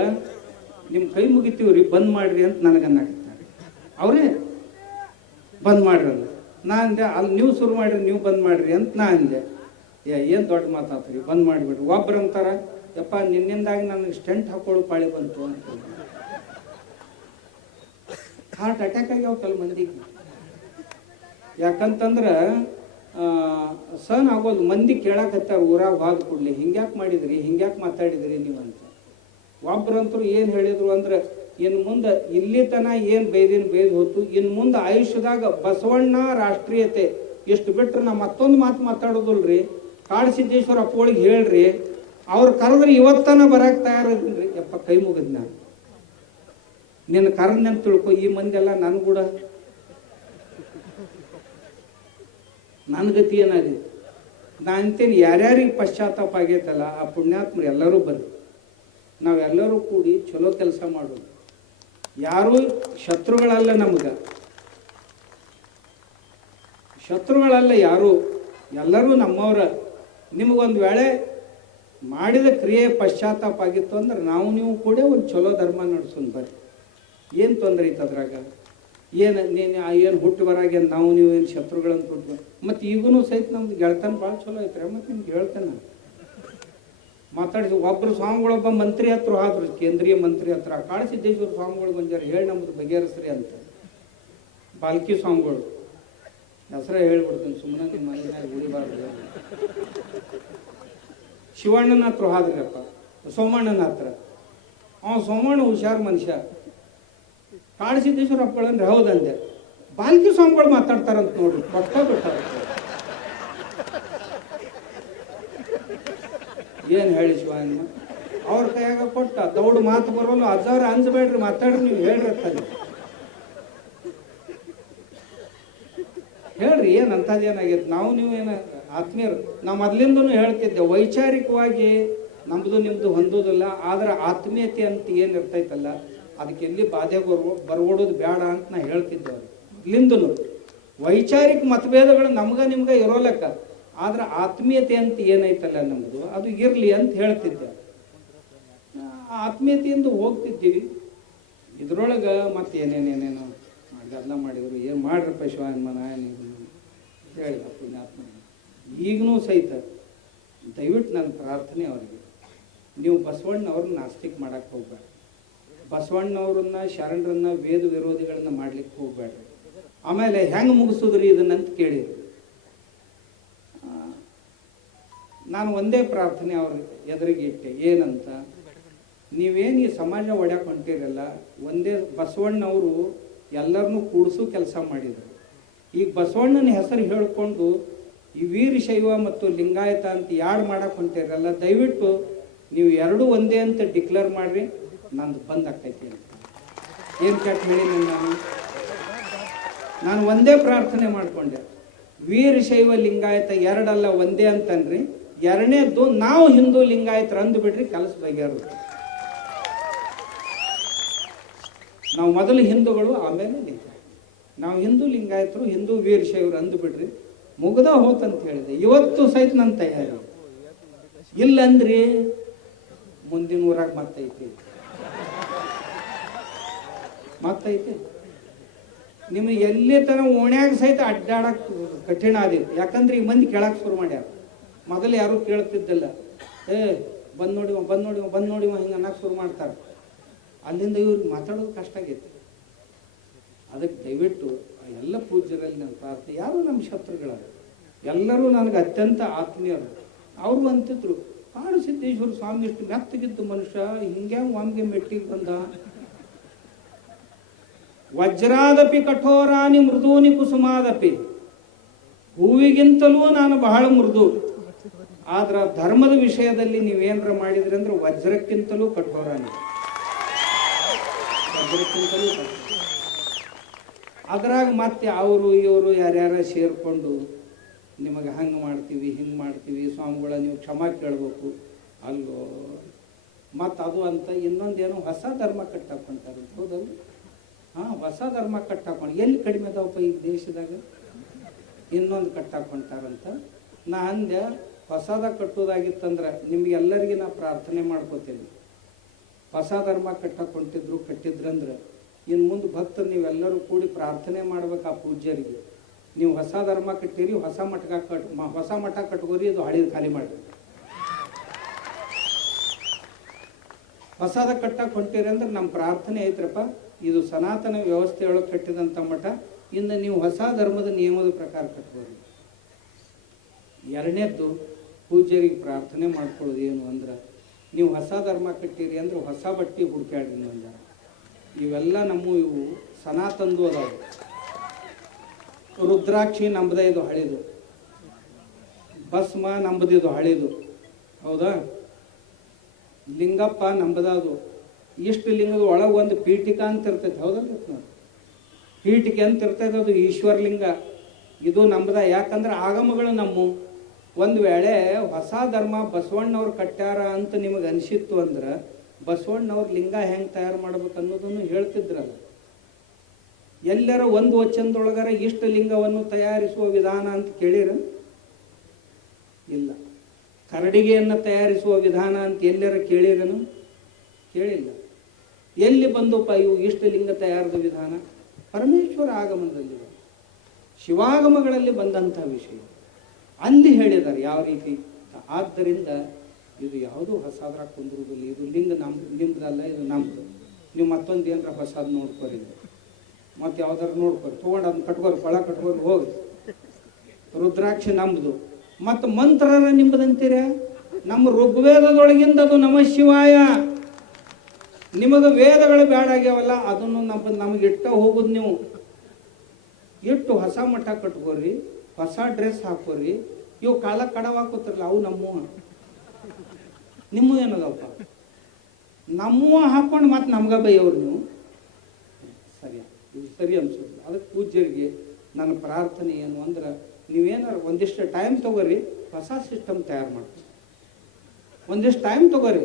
ನಿಮ್ಮ ಕೈ ಮುಗಿತೀವ್ರಿ ಬಂದ್ ಮಾಡ್ರಿ ಅಂತ ನನಗನ್ನಾಕತ್ತಾರೆ. ಅವರೇ ಬಂದ್ ಮಾಡ್ರಿ. ನಾ ಅಂದೆ ಅಲ್ಲಿ ನೀವು ಶುರು ಮಾಡಿರಿ, ನೀವು ಬಂದ್ ಮಾಡ್ರಿ ಅಂತ ನಾ ಅಂದೆ. ಏನು ದೊಡ್ಡ ಮಾತಾತ್ರಿ, ಬಂದ್ ಮಾಡಿಬಿಡ್ರಿ. ಒಬ್ರು ಅಂತಾರ, ಯಪ್ಪ ನಿನ್ನಿಂದಾಗಿ ನನಗೆ ಸ್ಟೆಂಟ್ ಹಾಕೊಳ್ಳೋ ಪಾಳಿ ಬಂತು ಅಂತ. ಹಾರ್ಟ್ ಅಟ್ಯಾಕ್ ಆಗ್ಯಾವ ಕೆಲ ಮಂದಿಗೆ. ಯಾಕಂತಂದ್ರೆ ಸನ್ ಆಗೋದು. ಮಂದಿ ಕೇಳಾಕತ್ತಾರ ಊರಾಗ ಹೋದ ಕೂಡಲಿ, ಹಿಂಗ್ಯಾಕೆ ಮಾಡಿದ್ರಿ, ಹಿಂಗ್ಯಾಕೆ ಮಾತಾಡಿದ್ರಿ ನೀವು ಅಂತ. ಒಬ್ರಂತರು ಏನು ಹೇಳಿದ್ರು ಅಂದ್ರೆ, ಇನ್ನು ಮುಂದೆ ಇಲ್ಲಿ ತನ ಏನು ಬೈದು ಹೋತು, ಇನ್ನು ಮುಂದೆ ಆಯುಷ್ಯದಾಗ ಬಸವಣ್ಣ ರಾಷ್ಟ್ರೀಯತೆ ಎಷ್ಟು ಬಿಟ್ರೆ ನಾ ಮತ್ತೊಂದು ಮಾತು ಮಾತಾಡೋದಿಲ್ರಿ. ಕಾಡಸಿದ್ದೇಶ್ವರ ಅಪ್ಪಗಳಿಗೆ ಹೇಳ್ರಿ, ಅವ್ರು ಕರೆದ್ರೆ ಇವತ್ತನ ಬರಕ್ಕೆ ತಯಾರಿದ್ರಿ. ಯಪ್ಪ ಕೈ ಮುಗಿದ್ ನಾನು ನಿನ್ನ ಕರೆದ್ನಂತ ತಿಳ್ಕೊ. ಈ ಮಂದಿ ಎಲ್ಲ ಕೂಡ ನನ್ನ ಗತಿ ಏನಾಗಿದೆ? ನಾ ಅಂತೇನು ಯಾರ್ಯಾರಿಗೆ ಪಶ್ಚಾತ್ತಾಪ ಆಗೈತಲ್ಲ ಆ ಪುಣ್ಯಾತ್ಮರು ಎಲ್ಲರೂ ಬರ್ರಿ, ನಾವೆಲ್ಲರೂ ಕೂಡಿ ಚಲೋ ಕೆಲಸ ಮಾಡೋದು. ಯಾರೂ ಶತ್ರುಗಳಲ್ಲ, ನಮ್ಗೆ ಶತ್ರುಗಳಲ್ಲ ಯಾರು, ಎಲ್ಲರೂ ನಮ್ಮವ್ರ. ನಿಮಗೊಂದು ವೇಳೆ ಮಾಡಿದ ಕ್ರಿಯೆ ಪಶ್ಚಾತ್ತಾಪ ಆಗಿತ್ತು ಅಂದ್ರೆ ನಾವು ನೀವು ಕೂಡ ಒಂದು ಚಲೋ ಧರ್ಮ ನಡೆಸೋಣ ಬರ್ರಿ. ಏನು ತೊಂದರೆ ಐತೆ ಅದ್ರಾಗ? ಏನು ಹುಟ್ಟು ಬರಾಗ ನಾವು ನೀವು ಏನು ಶತ್ರುಗಳನ್ನು ಕೊಟ್ಟು? ಮತ್ತು ಈಗೂ ಸಹಿತ ನಮ್ದು ಗೆಳತನ ಭಾಳ ಚಲೋ ಐತ್ರಿ. ಮತ್ತು ನಿಮ್ಗೆ ಹೇಳ್ತೇನೆ ಮಾತಾಡಿಸಿ. ಒಬ್ಬರು ಸ್ವಾಮಿಗಳೊಬ್ಬ ಮಂತ್ರಿ ಹತ್ರ ಆದ್ರು, ಕೇಂದ್ರೀಯ ಮಂತ್ರಿ ಹತ್ರ. ಕಾಡಸಿದ್ದೇಶ್ವರ ಸ್ವಾಮಿಗಳು ಬಂದಾರ, ಹೇಳಿ ನಮ್ದು ಬಗೆಹರಿಸ್ರಿ ಅಂತ. ಬಾಲ್ಕಿ ಸ್ವಾಮಿಗಳು ಹೆಸರ ಹೇಳ್ಬಿಡ್ತೀನಿ, ಸುಮ್ಮನೆ ನಿಮ್ಮ ಮನೆಯಾಗ ಉಳಿಬಾರ್ದು. ಶಿವಣ್ಣನ ಹತ್ರ ಹಾದ್ರಪ್ಪ, ಸೋಮಣ್ಣನ ಹತ್ರ. ಸೋಮಣ್ಣ ಹುಷಾರ್ ಮನುಷ್ಯ. ಕಾಡಸಿದ್ದೇಶ್ವರ ಅಪ್ಪಗಳಂದ್ರೆ ಹೌದಂದೆ. ಬಾಲ್ಕಿ ಸ್ವಾಮಿಗಳು ಮಾತಾಡ್ತಾರಂತ ನೋಡ್ರಿ, ಗೊತ್ತಾಗುತ್ತೆ. ಏನು ಹೇಳಿ ಶಿವಣ್ಣ ಅವ್ರ ಕೈಯಾಗ ಕೊಟ್ಟ ದೌಡು ಮಾತು ಬರೋಲ್ಲ. ಅಜ್ಜವ್ರ ಅಂಜಬೇಡ್ರಿ, ಮಾತಾಡ್ರಿ, ನೀವು ಹೇಳ್ರಿ ಹೇಳ್ರಿ ಏನು ಅಂಥದ್ದೇನಾಗೈತೆ. ನಾವು ನೀವು ಏನು ಆತ್ಮೀಯರು. ನಾವು ಮೊದಲಿಂದನೂ ಹೇಳ್ತಿದ್ದೆ, ವೈಚಾರಿಕವಾಗಿ ನಮ್ಮದು ನಿಮ್ಮದು ಹೊಂದೋದಿಲ್ಲ. ಆದ್ರೆ ಆತ್ಮೀಯತೆ ಅಂತ ಏನು ಇರ್ತೈತಲ್ಲ, ಅದಕ್ಕೆ ಎಲ್ಲಿ ಬಾಧೆ ಬರ್ಬೋಡೋದು ಬೇಡ ಅಂತ ನಾ ಹೇಳ್ತಿದ್ದೆ. ಇಲ್ಲಿಂದನು ವೈಚಾರಿಕ ಮತಭೇದಗಳು ನಿಮ್ಗೆ ಇರೋಲಕ್ಕ, ಆದ್ರೆ ಆತ್ಮೀಯತೆ ಅಂತ ಏನೈತಲ್ಲ ನಮ್ಮದು, ಅದು ಇರಲಿ ಅಂತ ಹೇಳ್ತಿದ್ದೆ. ಆತ್ಮೀಯತೆಯಿಂದ ಹೋಗ್ತಿದ್ದೀವಿ. ಇದ್ರೊಳಗೆ ಮತ್ತೆ ಏನೇನೇನೇನೋ ಅದೆಲ್ಲ ಮಾಡಿದ್ರು. ಏನು ಮಾಡ್ರಪ್ಪ ಶಿವನ್ಮನ ಹೇಳಿದ ಪುಣ್ಯಾತ್ಮ. ಈಗನೂ ಸಹಿತ ದಯವಿಟ್ಟು ನನ್ನ ಪ್ರಾರ್ಥನೆ ಅವರಿಗೆ, ನೀವು ಬಸವಣ್ಣವ್ರನ್ನ ನಾಸ್ತಿಕ್ ಮಾಡಕ್ಕೆ ಹೋಗ್ಬೇಡ. ಬಸವಣ್ಣವ್ರನ್ನ ಶರಣರನ್ನ ವೇದ ವಿರೋಧಿಗಳನ್ನ ಮಾಡ್ಲಿಕ್ಕೆ ಹೋಗ್ಬೇಡ್ರಿ. ಆಮೇಲೆ ಹೆಂಗೆ ಮುಗಿಸೋದ್ರಿ ಇದನ್ನಂತ ಕೇಳಿದ್ರು. ನಾನು ಒಂದೇ ಪ್ರಾರ್ಥನೆ ಅವ್ರ ಎದುರಿಗೆ ಇಟ್ಟೆ, ಏನಂತ, ನೀವೇನು ಈ ಸಮಾಜ ಒಡ್ಯಾಕೆ ಹೊಂಟಿರಲ್ಲ, ಒಂದೇ ಬಸವಣ್ಣವರು ಎಲ್ಲರನ್ನೂ ಕೂಡಿಸೋ ಕೆಲಸ ಮಾಡಿದರು. ಈಗ ಬಸವಣ್ಣನ ಹೆಸರು ಹೇಳಿಕೊಂಡು ಈ ವೀರಶೈವ ಮತ್ತು ಲಿಂಗಾಯತ ಅಂತ ಯಾರು ಮಾಡಕ್ಕೆ ಹೊಂಟಿರಲ್ಲ, ದಯವಿಟ್ಟು ನೀವು ಎರಡೂ ಒಂದೇ ಅಂತ ಡಿಕ್ಲೇರ್ ಮಾಡಿರಿ, ನಂದು ಬಂದ್ ಆಗ್ತೈತಿ ಅಂತ. ಏನು ಕೆಟ್ಟ ಹೇಳಿ ನಾನು ಒಂದೇ ಪ್ರಾರ್ಥನೆ ಮಾಡಿಕೊಂಡೆ, ವೀರಶೈವ ಲಿಂಗಾಯತ ಎರಡಲ್ಲ ಒಂದೇ ಅಂತನ್ರಿ. ಎರಡನೇದ್ದು ನಾವು ಹಿಂದೂ ಲಿಂಗಾಯತರು ಅಂದುಬಿಟ್ರಿ, ಕೆಲಸ ಬಗೆಹರುತ್ತೆ. ನಾವು ಮೊದಲು ಹಿಂದೂಗಳು, ಆಮೇಲೆ ಲಿಂಗಾಯತ. ನಾವು ಹಿಂದೂ ಲಿಂಗಾಯತರು, ಹಿಂದೂ ವೀರಶೈವರು ಅಂದುಬಿಡ್ರಿ, ಮುಗ್ದ ಹೋತಂತ ಹೇಳಿದೆ. ಇವತ್ತು ಸಹಿತ ನನ್ನ ತಯಾರಿ ಇಲ್ಲಂದ್ರಿ ಮುಂದಿನ ಊರಾಗ ಮತ್ತೈತೆ ನಿಮ್ಗೆ ಎಲ್ಲಿ ತನ ಓಣ್ಯಾಗ ಸಹಿತ ಅಡ್ಡಾಡಕ್ ಕಠಿಣ ಆದಿತ್ತು. ಯಾಕಂದ್ರೆ ಈ ಮಂದಿ ಕೇಳಕ್ ಶುರು ಮಾಡ್ಯಾರ. ಮೊದಲು ಯಾರು ಕೇಳ್ತಿದ್ದಿಲ್ಲ. ಬಂದ್ ನೋಡಿವ ಹಿಂಗೆ ಅನ್ನಕ್ಕೆ ಶುರು ಮಾಡ್ತಾರೆ. ಅಲ್ಲಿಂದ ಇವ್ರಿಗೆ ಮಾತಾಡೋದು ಕಷ್ಟ ಆಗೈತಿ. ಅದಕ್ಕೆ ದಯವಿಟ್ಟು ಎಲ್ಲ ಪೂಜ್ಯರಲ್ಲಿ ನನ್ನ ಪ್ರಾರ್ಥನೆ, ಯಾರು ನಮ್ಮ ಶತ್ರುಗಳ, ಎಲ್ಲರೂ ನನಗೆ ಅತ್ಯಂತ ಆತ್ಮೀಯರು. ಅವರು ಅಂತಿದ್ರು, ಕಾಡಸಿದ್ದೇಶ್ವರ ಸ್ವಾಮಿ ಇಷ್ಟು ಮೆತ್ತಗಿದ್ದು ಮನುಷ್ಯ ಹಿಂಗ್ಯಾಂಗ ಒಮ್ಗೆ ಮೆಟ್ಟಿಗೆ ಬಂದ. ವಜ್ರಾದಪಿ ಕಠೋರಾನಿ ಮೃದೂನಿ ಕುಸುಮಾದಪಿ, ಹೂವಿಗಿಂತಲೂ ನಾನು ಬಹಳ ಮೃದು. ಆದ್ರ ಧರ್ಮದ ವಿಷಯದಲ್ಲಿ ನೀವೇನ್ರ ಮಾಡಿದ್ರಿ ಅಂದ್ರೆ ವಜ್ರಕ್ಕಿಂತಲೂ ಕಠೋರಾನಿ, ವಜ್ರಕ್ಕಿಂತಲೂ ಕಠೋರ. ಅದ್ರಾಗ ಮತ್ತೆ ಅವರು ಇವರು ಯಾರ್ಯಾರ ಸೇರ್ಕೊಂಡು ನಿಮಗೆ ಹಂಗೆ ಮಾಡ್ತೀವಿ ಹಿಂಗೆ ಮಾಡ್ತೀವಿ ಸ್ವಾಮಿಗಳ ನೀವು ಕ್ಷಮಾ ಕೇಳಬೇಕು ಅಲ್ಲೋ. ಮತ್ತು ಅದು ಅಂತ ಇನ್ನೊಂದೇನೋ ಹೊಸ ಧರ್ಮ ಕಟ್ಟಾಕೊಂತಾರೆ, ಹೌದಲ್ಲ? ಹಾಂ, ಹೊಸ ಧರ್ಮ ಕಟ್ಟಾಕೊಂಡು ಎಲ್ಲಿ ಕಡಿಮೆ ಅದಾವಪ್ಪ ಈ ದೇಶದಾಗ? ಇನ್ನೊಂದು ಕಟ್ಟಾಕೊಂತಾರಂತ. ನಾ ಅಂದೆ ಹೊಸದ ಕಟ್ಟೋದಾಗಿತ್ತಂದ್ರೆ ನಿಮ್ಗೆಲ್ಲರಿಗೆ ನಾ ಪ್ರಾರ್ಥನೆ ಮಾಡ್ಕೋತೀನಿ, ಹೊಸ ಧರ್ಮ ಕಟ್ಟಿದ್ರಂದ್ರೆ ಇನ್ನು ಮುಂದೆ ಭಕ್ತರು ನೀವೆಲ್ಲರೂ ಕೂಡಿ ಪ್ರಾರ್ಥನೆ ಮಾಡ್ಬೇಕು ಆ ಪೂಜ್ಯರಿಗೆ. ನೀವು ಹೊಸ ಧರ್ಮ ಕಟ್ಟಿರಿ, ಹೊಸ ಮಠ ಕಟ್ಕೋರಿ, ಇದು ಹಳಿದು ಖಾಲಿ ಮಾಡಿರಿ. ಹೊಸದ ಕಟ್ಟಕ್ಕೆ ಹೊಂಟಿರಿ ಅಂದ್ರೆ ನಮ್ಮ ಪ್ರಾರ್ಥನೆ ಐತ್ರಪ್ಪ, ಇದು ಸನಾತನ ವ್ಯವಸ್ಥೆ ಒಳಗೆ ಕಟ್ಟಿದಂಥ ಮಠ, ಇನ್ನು ನೀವು ಹೊಸ ಧರ್ಮದ ನಿಯಮದ ಪ್ರಕಾರ ಕಟ್ಕೋರಿ. ಎರಡನೇದ್ದು ಪೂಜ್ಯರಿಗೆ ಪ್ರಾರ್ಥನೆ ಮಾಡ್ಕೊಳ್ಳೋದು ಏನು ಅಂದ್ರೆ, ನೀವು ಹೊಸ ಧರ್ಮ ಕಟ್ಟಿರಿ ಅಂದ್ರೆ ಹೊಸ ಬಟ್ಟೆ ಹುಡುಕಾಡ್ರಿ ಅಂದ. ಇವೆಲ್ಲ ಇವು ಸನಾತನದು ಅದಾವೆ. ರುದ್ರಾಕ್ಷಿ ನಂಬದೇ ಇದು ಹಳಿದು, ಭಸ್ಮ ನಂಬದಿದು ಹಳಿದು, ಹೌದಾ? ಲಿಂಗಪ್ಪ ನಂಬದದು. ಇಷ್ಟು ಲಿಂಗದ ಒಳಗೆ ಒಂದು ಪೀಠಿಕಾ ಅಂತ ಇರ್ತೈತೆ, ಹೌದಲ್ಲ? ಪೀಠಿಕೆ ಅಂತ ಇರ್ತೈತೆ, ಅದು ಈಶ್ವರಲಿಂಗ. ಇದು ನಂಬದ. ಯಾಕಂದ್ರೆ ಆಗಮಗಳು ಒಂದು ವೇಳೆ ಹೊಸ ಧರ್ಮ ಬಸವಣ್ಣವ್ರು ಕಟ್ಟ್ಯಾರ ಅಂತ ನಿಮಗೆ ಅನಿಸಿತ್ತು ಅಂದ್ರೆ ಬಸವಣ್ಣವ್ರ ಲಿಂಗ ಹೆಂಗೆ ತಯಾರು ಮಾಡ್ಬೇಕು ಅನ್ನೋದನ್ನು ಹೇಳ್ತಿದ್ರಲ್ಲ. ಎಲ್ಲರ ಒಂದು ವಚನದೊಳಗರ ಇಷ್ಟ ಲಿಂಗವನ್ನು ತಯಾರಿಸುವ ವಿಧಾನ ಅಂತ ಕೇಳಿರ? ಇಲ್ಲ. ಕರಡಿಗೆಯನ್ನು ತಯಾರಿಸುವ ವಿಧಾನ ಅಂತ ಎಲ್ಲರ ಕೇಳಿರನು? ಕೇಳಿಲ್ಲ. ಎಲ್ಲಿ ಬಂದಪ್ಪ ಇವು ಇಷ್ಟ ಲಿಂಗ ತಯಾರದ ವಿಧಾನ? ಪರಮೇಶ್ವರ ಆಗಮನದಲ್ಲಿ, ಶಿವಾಗಮಗಳಲ್ಲಿ ಬಂದಂಥ ವಿಷಯ ಅಲ್ಲಿ ಹೇಳಿದ್ದಾರೆ ಯಾವ ರೀತಿ. ಆದ್ದರಿಂದ ಇದು ಯಾವುದೂ ಹೊಸದ್ರಾಗ ಕುಂದಿರುವುದಿಲ್ಲ. ಇದು ಲಿಂಗ ನಿಮ್ದಲ್ಲ, ಇದು ನಮ್ದು. ನೀವು ಮತ್ತೊಂದು ಏನರ ಹೊಸದು ನೋಡ್ಕೊರಿ, ಮತ್ತೆ ಯಾವ್ದಾರು ನೋಡ್ಕೊರಿ, ತೊಗೊಂಡು ಅದನ್ನ ಕಟ್ಕೋರಿ, ಕೊಳ ಕಟ್ಕೋರಿ ಹೋಗಿ. ರುದ್ರಾಕ್ಷಿ ನಮ್ದು, ಮತ್ತು ಮಂತ್ರರ ನಿಮ್ಮದಂತೀರ? ನಮ್ಮ ಋಗ್ವೇದದೊಳಗಿಂದ ಅದು ನಮಃ ಶಿವಾಯ. ನಿಮಗೆ ವೇದಗಳು ಬೇಡ ಆಗ್ಯಾವಲ್ಲ, ಅದನ್ನು ನಮಗೆ ಇಟ್ಟ ಹೋಗುದು. ನೀವು ಇಟ್ಟು ಹೊಸ ಮಠ ಕಟ್ಕೋರಿ, ಹೊಸ ಡ್ರೆಸ್ ಹಾಕೋರಿ. ಇವು ಕಾಲ ಕಡವ ಹಾಕೋತಿರಲ್ಲ, ಅವು ನಿಮ್ಮ ಏನದಪ್ಪ? ನಮ್ಮ ಹಾಕೊಂಡು ಮತ್ತೆ ನಮ್ಗ ಬೈಯವ್ರು ನೀವು. ಇದು ಸರಿ ಅನ್ಸೋದು. ಅದಕ್ಕೆ ಪೂಜ್ಯರಿಗೆ ನನ್ನ ಪ್ರಾರ್ಥನೆ ಏನು ಅಂದ್ರೆ, ನೀವೇನಾರು ಒಂದಿಷ್ಟು ಟೈಮ್ ತಗೋರಿ, ಹೊಸ ಸಿಸ್ಟಮ್ ತಯಾರು ಮಾಡ್ತೀವಿ. ಒಂದಿಷ್ಟು ಟೈಮ್ ತಗೋರಿ.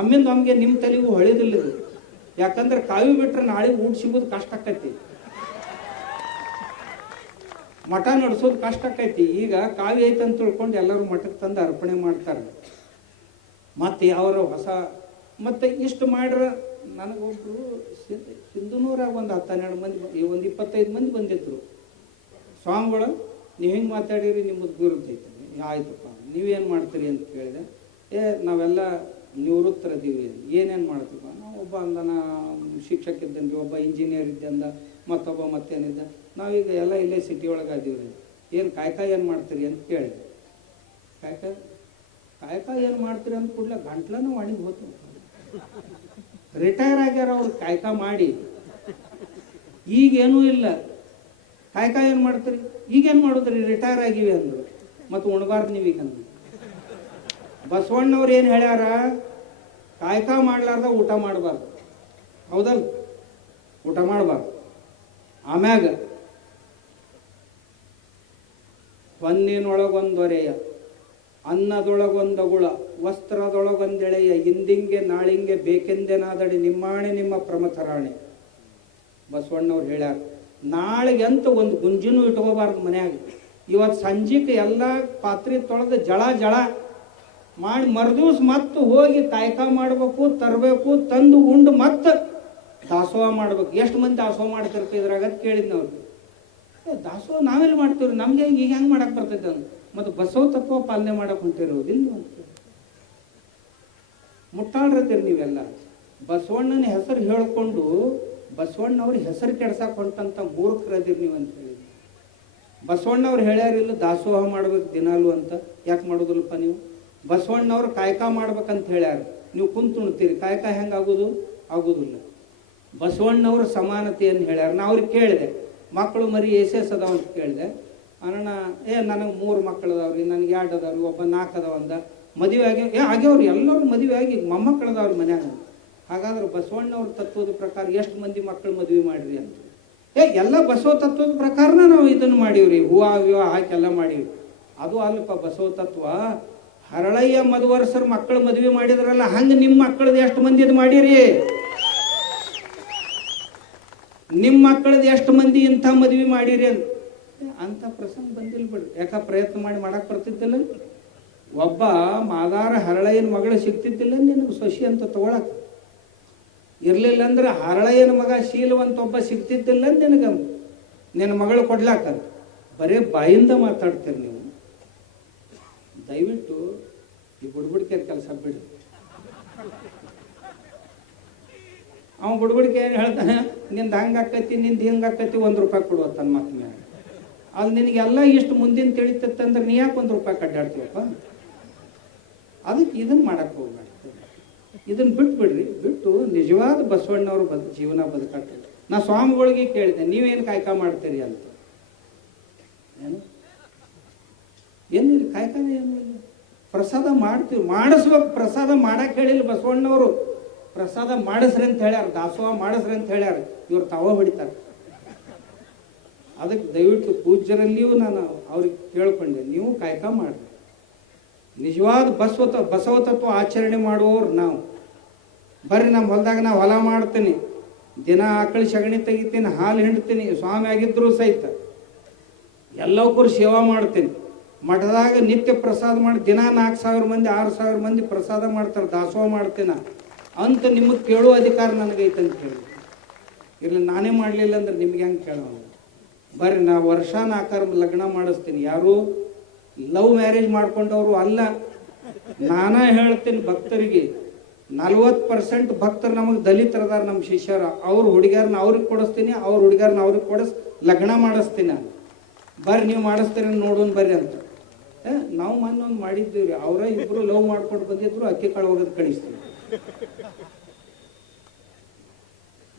ಒಮ್ಮಿಂದ ನಿಮ್ಮ ತಲೆಗೂ ಹೊಳೆದಿಲ್ಲ ಇದು. ಯಾಕಂದ್ರೆ ಕಾವಿ ಬಿಟ್ರೆ ನಾಳೆ ಊಟ ಸಿಗೋದು ಕಷ್ಟ ಆಕೈತಿ, ಮಠ ನಡೆಸೋದು ಕಷ್ಟ ಆಕೈತಿ. ಈಗ ಕಾವಿ ಐತೆ ಅಂತ ತಿಳ್ಕೊಂಡು ಎಲ್ಲರೂ ಮಠಕ್ಕೆ ತಂದು ಅರ್ಪಣೆ ಮಾಡ್ತಾರೆ. ಮತ್ತು ಯಾವ್ರ ಹೊಸ ಮತ್ತೆ ಇಷ್ಟು ಮಾಡ್ರ. ನನಗೊಬ್ರು ಸಿಂಧುನೂರಾಗ ಒಂದು 10-12 ಮಂದಿ, ಒಂದು 25 ಮಂದಿ ಬಂದಿದ್ರು. ಸ್ವಾಮಿಗಳು ನೀವು ಹಿಂಗೆ ಮಾತಾಡಿರಿ, ನಿಮ್ಮದು ಗುರುತೈತೆ. ಆಯ್ತಪ್ಪ, ನೀವೇನು ಮಾಡ್ತೀರಿ ಅಂತ ಕೇಳಿದೆ. ನಾವೆಲ್ಲ ನಿವೃತ್ತರದೀವಿ. ಏನೇನು ಮಾಡ್ತೀವಿ? ನಾವು ಒಬ್ಬ ಅಂದನ ಶಿಕ್ಷಕ ಇದ್ದಂಗೆ, ಒಬ್ಬ ಇಂಜಿನಿಯರ್ ಇದ್ದಂದ, ಮತ್ತೊಬ್ಬ ಮತ್ತೇನಿದ್ದ. ನಾವೀಗ ಎಲ್ಲ ಇಲ್ಲೇ ಸಿಟಿ ಒಳಗೆ ಅದೀವ್ರಿ. ಏನು ಕಾಯಕ ಏನು ಮಾಡ್ತೀರಿ ಅಂತ ಕೇಳಿದೆ. ಕಾಯಕ ಏನು ಮಾಡ್ತೀರಿ ಅಂತ ಕೂಡಲೇ ಗಂಟ್ಲನೂ ಒಣಗಿ ಹೋತು. ರಿಟೈರ್ ಆಗ್ಯಾರ ಅವ್ರು ಕಾಯಕ ಮಾಡಿ, ಈಗೇನೂ ಇಲ್ಲ. ಕಾಯಕ ಏನು ಮಾಡ್ತೀರಿ? ಈಗೇನು ಮಾಡೋದ್ರಿ? ರಿಟೈರ್ ಆಗಿವಿ ಅಂದರು. ಮತ್ತು ಉಣಬಾರ್ದು ನೀವೀಗ ಅಂದ್ರು. ಬಸವಣ್ಣವ್ರು ಏನು ಹೇಳ್ಯಾರ? ಕಾಯಕ ಮಾಡ್ಲಾರ್ದ ಊಟ ಮಾಡಬಾರ್ದು, ಹೌದಲ್ಲ? ಊಟ ಮಾಡಬಾರ್ದು. ಆಮ್ಯಾಗ ಹೊನ್ನಿನೊಳಗೊಂದೊರೆಯ, ಅನ್ನದೊಳಗೊಂದಗುಳ, ವಸ್ತ್ರದೊಳಗೊಂದೆಳೆಯ, ಇಂದಿಂಗೆ ನಾಳಿಂಗೆ ಬೇಕೆಂದೆನಾದಡಿ ನಿಮ್ಮಾಣೆ ನಿಮ್ಮ ಪ್ರಮಥರಾಣೆ. ಬಸವಣ್ಣವ್ರು ಹೇಳ್ಯಾರ. ನಾಳೆಗೆ ಅಂತ ಒಂದು ಗುಂಜಿನೂ ಇಟ್ಕೋಬಾರ್ದು ಮನ್ಯಾಗ. ಇವತ್ತು ಸಂಜೆಗೆ ಎಲ್ಲ ಪಾತ್ರೆ ತೊಳೆದು ಜಳ ಮಾಡಿ ಮರುದಿವ್ಸ ಮತ್ತೆ ಹೋಗಿ ಕಾಯಕ ಮಾಡಬೇಕು, ತರಬೇಕು, ತಂದು ಉಂಡು ಮತ್ತೆ ದಾಸೋಹ ಮಾಡ್ಬೇಕು. ಎಷ್ಟು ಮಂದಿ ದಾಸೋಹ ಮಾಡ್ತಿರ್ತೀವಿ ಇದ್ರಾಗ ಅಂತ ಕೇಳಿದ್ನ ಅವ್ರಿಗೆ. ದಾಸೋಹ ನಾವೆಲ್ಲಿ ಮಾಡ್ತೀವ್ರಿ? ನಮ್ಗೆ ಈಗ ಹೆಂಗೆ ಮಾಡಕ್ಕೆ ಬರ್ತೈತೆ ಅಂತ. ಮತ್ತು ಬಸವ ತತ್ವ ಪಾಲನೆ ಮಾಡಕ್ಕೆ ಹೊಂಟಿರೋದಿಲ್ಲ ಅಂತ ಮುಟ್ಟಾಳ್ರತ್ತೀರಿ ನೀವೆಲ್ಲ. ಬಸವಣ್ಣನ ಹೆಸರು ಹೇಳ್ಕೊಂಡು ಬಸವಣ್ಣವ್ರ ಹೆಸರು ಕೆಡ್ಸಕ್ಕೆ ಹೊಂಟಂತ ಮೂರ್ಖರದಿರಿ ನೀವು ಅಂತ ಹೇಳಿ. ಬಸವಣ್ಣವ್ರು ಹೇಳ್ಯಾರಿಲ್ಲ ದಾಸೋಹ ಮಾಡ್ಬೇಕು ದಿನಾಲು ಅಂತ. ಯಾಕೆ ಮಾಡೋದಿಲ್ಲಪ್ಪ ನೀವು? ಬಸವಣ್ಣವ್ರು ಕಾಯಕ ಮಾಡ್ಬೇಕಂತ ಹೇಳ್ಯಾರ, ನೀವು ಕುಂತುಣ್ತೀರಿ. ಕಾಯಕ ಹೆಂಗೆ ಆಗೋದು? ಆಗೋದಿಲ್ಲ. ಬಸವಣ್ಣವ್ರ ಸಮಾನತೆಯನ್ನು ಹೇಳ್ಯಾರ. ನಾ ಅವ್ರಿಗೆ ಕೇಳಿದೆ, ಮಕ್ಕಳು ಮರಿ ಎಸ್ ಅದಾವ ಅಂತ ಕೇಳಿದೆ. ಅಣ್ಣ ನನಗೆ 3 ಮಕ್ಕಳು ಅದಾವ್ರಿ, ನನಗೆ 2 ಅದಾವ್ರಿ, ಒಬ್ಬ 4 ಅದಾವ ಅಂದ. ಮದುವೆ ಆಗ್ಯಾವ್ರಿ, ಎಲ್ಲರೂ ಮದುವೆ ಆಗಿ ಮೊಮ್ಮಕ್ಕಳದವ್ರ ಮನ್ಯಾಗ. ಹಾಗಾದ್ರೆ ಬಸವಣ್ಣವ್ರ ತತ್ವದ ಪ್ರಕಾರ ಎಷ್ಟು ಮಂದಿ ಮಕ್ಕಳು ಮದುವೆ ಮಾಡ್ರಿ ಅಂತ. ಎಲ್ಲ ಬಸವ ತತ್ವದ ಪ್ರಕಾರನ ನಾವು ಇದನ್ನು ಮಾಡೀವ್ರಿ, ಹೂವು ವಿವಾಹ ಹಾಕಿ ಎಲ್ಲ ಮಾಡೀವಿ. ಅದು ಅಲ್ಲಪ್ಪ ಬಸವ ತತ್ವ. ಹರಳಯ್ಯ ಮಧುವರಸರು ಮಕ್ಕಳು ಮದುವೆ ಮಾಡಿದ್ರಲ್ಲ, ಹಂಗೆ ನಿಮ್ಮ ಮಕ್ಕಳದ್ದು ಎಷ್ಟು ಮಂದಿದು ಮಾಡಿರಿ? ನಿಮ್ಮ ಮಕ್ಕಳದ್ದು ಎಷ್ಟು ಮಂದಿ ಇಂಥ ಮದುವೆ ಮಾಡಿರಿ ಅಂತ ಪ್ರಸಂಗ ಬಂದಿಲ್ಲ ಬಿಡ್ರಿ. ಯಾಕ ಪ್ರಯತ್ನ ಮಾಡಕ್ ಬರ್ತಿದ್ದಿಲ್ಲ? ಒಬ್ಬ ಮಾದಾರ ಹರಳಯ್ಯನ ಮಗಳು ಸಿಗ್ತಿದ್ದಿಲ್ಲ ನಿನಗೆ ಸೊಸಿ ಅಂತ ತಗೊಳಕ್? ಇರ್ಲಿಲ್ಲ ಅಂದ್ರೆ ಹರಳಯ್ಯನ ಮಗ ಶೀಲವಂತ ಒಬ್ಬ ಸಿಗ್ತಿದ್ದಿಲ್ಲ ನಿನಗ ನಿನ್ನ ಮಗಳು ಕೊಡ್ಲಾಕ? ಬರೇ ಬಾಯಿಂದ ಮಾತಾಡ್ತೀರಿ ನೀವು. ದಯವಿಟ್ಟು ಈ ಬುಡ್ಬುಡಿಕೆಯ ಕೆಲಸ ಬಿಡಿ. ಅವ ಬುಡ್ಬುಡಿಕೆ ಏನು ಹೇಳ್ತಾನೆ, ನಿಂದು ಹಂಗೆ ಆಕೈತಿ, ನಿಂದು ಹಿಂಗೆ ಆಕೈತಿ, ₹1 ಕೊಡುವ ತನ್ನ ಮಾತು ಮೇಲೆ. ಅಲ್ಲಿ ನಿನಗೆಲ್ಲ ಇಷ್ಟು ಮುಂದಿನ ತಿಳಿತಂದ್ರೆ ನೀ ಯಾಕೆ ₹1 ಕಡ್ಡಾಡ್ತೀವಪ್ಪ? ಅದಕ್ಕೆ ಇದನ್ನು ಮಾಡಕ್ಕೆ ಹೋಗ್ಬೇಡ. ಇದನ್ನು ಬಿಟ್ಬಿಡ್ರಿ. ಬಿಟ್ಟು ನಿಜವಾದ ಬಸವಣ್ಣವ್ರ ಜೀವನ ಬದುಕಟ್ಟ. ನಾ ಸ್ವಾಮಿಗಳಿಗೆ ಕೇಳಿದೆ, ನೀವೇನು ಕಾಯ್ಕ ಮಾಡ್ತೀರಿ ಅಂತ. ಏನಿಲ್ಲ, ಕಾಯ್ಕಾನೆ ಏನು ಇಲ್ಲ. ಪ್ರಸಾದ ಮಾಡ್ತೀವಿ, ಮಾಡಿಸ್ಬೇಕು. ಪ್ರಸಾದ ಮಾಡಕ್ಕೆ ಹೇಳಿಲ್ಲ ಬಸವಣ್ಣವರು. ಪ್ರಸಾದ ಮಾಡಿಸ್ರಿ ಅಂತ ಹೇಳ್ಯಾರ, ದಾಸೋಹ ಮಾಡಿಸ್ರಿ ಅಂತ ಹೇಳ್ಯಾರ. ಇವ್ರು ತಾವ ಹೊಡಿತಾರೆ. ಅದಕ್ಕೆ ದಯವಿಟ್ಟು ಪೂಜ್ಯರಲ್ಲಿಯೂ ನಾನು ಅವ್ರಿಗೆ ಕೇಳ್ಕೊಂಡೆ, ನೀವು ಕಾಯ್ಕ ಮಾಡ್ರಿ. ನಿಜವಾದ ಬಸವ ತತ್ವ ಆಚರಣೆ ಮಾಡುವವ್ರು ನಾವು. ಬರ್ರಿ, ನಮ್ಮ ಹೊಲದಾಗ ನಾ ಹೊಲ ಮಾಡ್ತೀನಿ, ದಿನ ಆಕಳಿ ಸಗಣಿ ತೆಗಿತೀನಿ, ಹಾಲು ಹಿಂಡ್ತೀನಿ, ಸ್ವಾಮಿ ಆಗಿದ್ರು ಸಹಿತ ಎಲ್ಲವಕ್ಕೂ ಸೇವಾ ಮಾಡ್ತೀನಿ. ಮಠದಾಗ ನಿತ್ಯ ಪ್ರಸಾದ ಮಾಡಿ ದಿನ 4,000 ಮಂದಿ 6,000 ಮಂದಿ ಪ್ರಸಾದ ಮಾಡ್ತಾರೆ, ದಾಸೋಹ ಮಾಡ್ತೀನಿ ಅಂತ ನಿಮಗೆ ಕೇಳೋ ಅಧಿಕಾರ ನನಗೈತೆ ಅಂತ ಹೇಳಿ. ಇರಲಿ, ನಾನೇ ಮಾಡಲಿಲ್ಲ ಅಂದ್ರೆ ನಿಮ್ಗೆ ಹೆಂಗೆ ಕೇಳೋಣ? ಬರ್ರಿ, ನಾ ವರ್ಷ 4 ಲಗ್ನ ಮಾಡಿಸ್ತೀನಿ. ಯಾರು ಲವ್ ಮ್ಯಾರೇಜ್ ಮಾಡ್ಕೊಂಡವರು ಅಲ್ಲ. ನಾನೇ ಹೇಳ್ತೀನಿ ಭಕ್ತರಿಗೆ, 40% ಭಕ್ತರು ನಮಗೆ ದಲಿತರದಾರ, ನಮ್ಮ ಶಿಷ್ಯರ. ಅವ್ರ ಹುಡುಗಿಯರನ್ನ ಅವ್ರಿಗೆ ಕೊಡಿಸ್ತೀನಿ, ಅವ್ರ ಹುಡುಗಿಯರನ್ನ ಅವ್ರಿಗೆ ಲಗ್ನ ಮಾಡಿಸ್ತೀನಿ. ಬರ್ರಿ, ನೀವು ಮಾಡಿಸ್ತೀರಿ ನೋಡೋಣ ಬರ್ರಿ ಅಂತ. ನಾವು ಮೊನ್ನೆ ಒಂದು ಮಾಡಿದ್ದೀವಿ ರೀ. ಅವರ ಇಬ್ಬರು ಲವ್ ಮಾಡ್ಕೊಂಡು ಬಂದಿದ್ರು, ಅಕ್ಕಿ ಕಾಳು ಹೋಗೋದು ಕಳಿಸ್ತೀವಿ.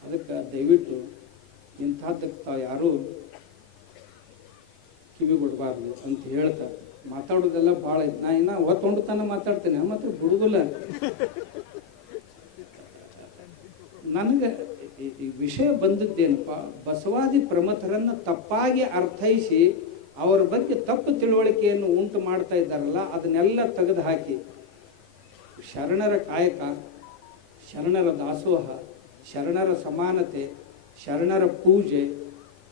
ಅದಕ್ಕೆ ದಯವಿಟ್ಟು ಇಂಥದ್ದಕ್ಕೆ ತಾವು ಯಾರು ಕಿವಿಗೊಡ್ಬಾರ್ದು ಅಂತ ಹೇಳ್ತಾ ಮಾತಾಡೋದೆಲ್ಲ ಭಾಳ ಐತೆ. ನಾ ಇನ್ನ ಹೊತ್ತೊಂಡು ತನ ಮಾತಾಡ್ತೇನೆ, ಮಾತ್ರ ಬಿಡುದಿಲ್ಲ. ನನಗೆ ಈ ವಿಷಯ ಬಂದದ್ದೇನಪ್ಪ, ಬಸವಾದಿ ಪ್ರಮಥರನ್ನ ತಪ್ಪಾಗಿ ಅರ್ಥೈಸಿ ಅವರ ಬಗ್ಗೆ ತಪ್ಪು ತಿಳುವಳಿಕೆಯನ್ನು ಉಂಟು ಮಾಡ್ತಾ ಇದ್ದಾರಲ್ಲ, ಅದನ್ನೆಲ್ಲ ತೆಗೆದು ಹಾಕಿ ಶರಣರ ಕಾಯಕ, ಶರಣರ ದಾಸೋಹ, ಶರಣರ ಸಮಾನತೆ, ಶರಣರ ಪೂಜೆ,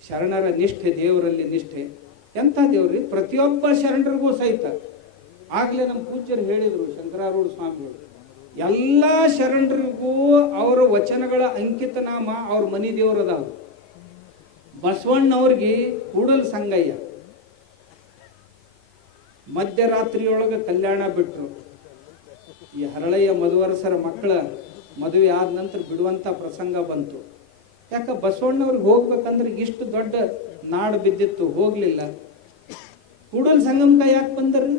ಶರಣರ ನಿಷ್ಠೆ, ದೇವರಲ್ಲಿ ನಿಷ್ಠೆ. ಎಂಥ ದೇವ್ರಿ? ಪ್ರತಿಯೊಬ್ಬ ಶರಣರಿಗೂ ಸಹಿತ ಆಗ್ಲೇ ನಮ್ಮ ಪೂಜ್ಯರು ಹೇಳಿದರು, ಶಂಕರಾರೂಢ ಸ್ವಾಮಿಗಳು, ಎಲ್ಲ ಶರಣರಿಗೂ ಅವರ ವಚನಗಳ ಅಂಕಿತ ನಾಮ ಅವ್ರ ಮನಿ ದೇವರದಾವ. ಬಸವಣ್ಣವ್ರಿಗೆ ಕೂಡಲ ಸಂಗಯ್ಯ ಮಧ್ಯರಾತ್ರಿಯೊಳಗೆ ಕಲ್ಯಾಣ ಬಿಟ್ಟರು. ಈ ಹರಳಯ್ಯ ಮಧುವರಸರ ಮಕ್ಕಳ ಮದುವೆ ಆದ ನಂತರ ಬಿಡುವಂಥ ಪ್ರಸಂಗ ಬಂತು. ಯಾಕ ಬಸವಣ್ಣವ್ರಿಗೆ ಹೋಗ್ಬೇಕಂದ್ರೆ ಇಷ್ಟು ದೊಡ್ಡ ನಾಡು ಬಿದ್ದಿತ್ತು, ಹೋಗ್ಲಿಲ್ಲ. ಕೂಡಲ ಸಂಗಮಕ ಯಾಕೆ ಬಂದರ್ರಿ?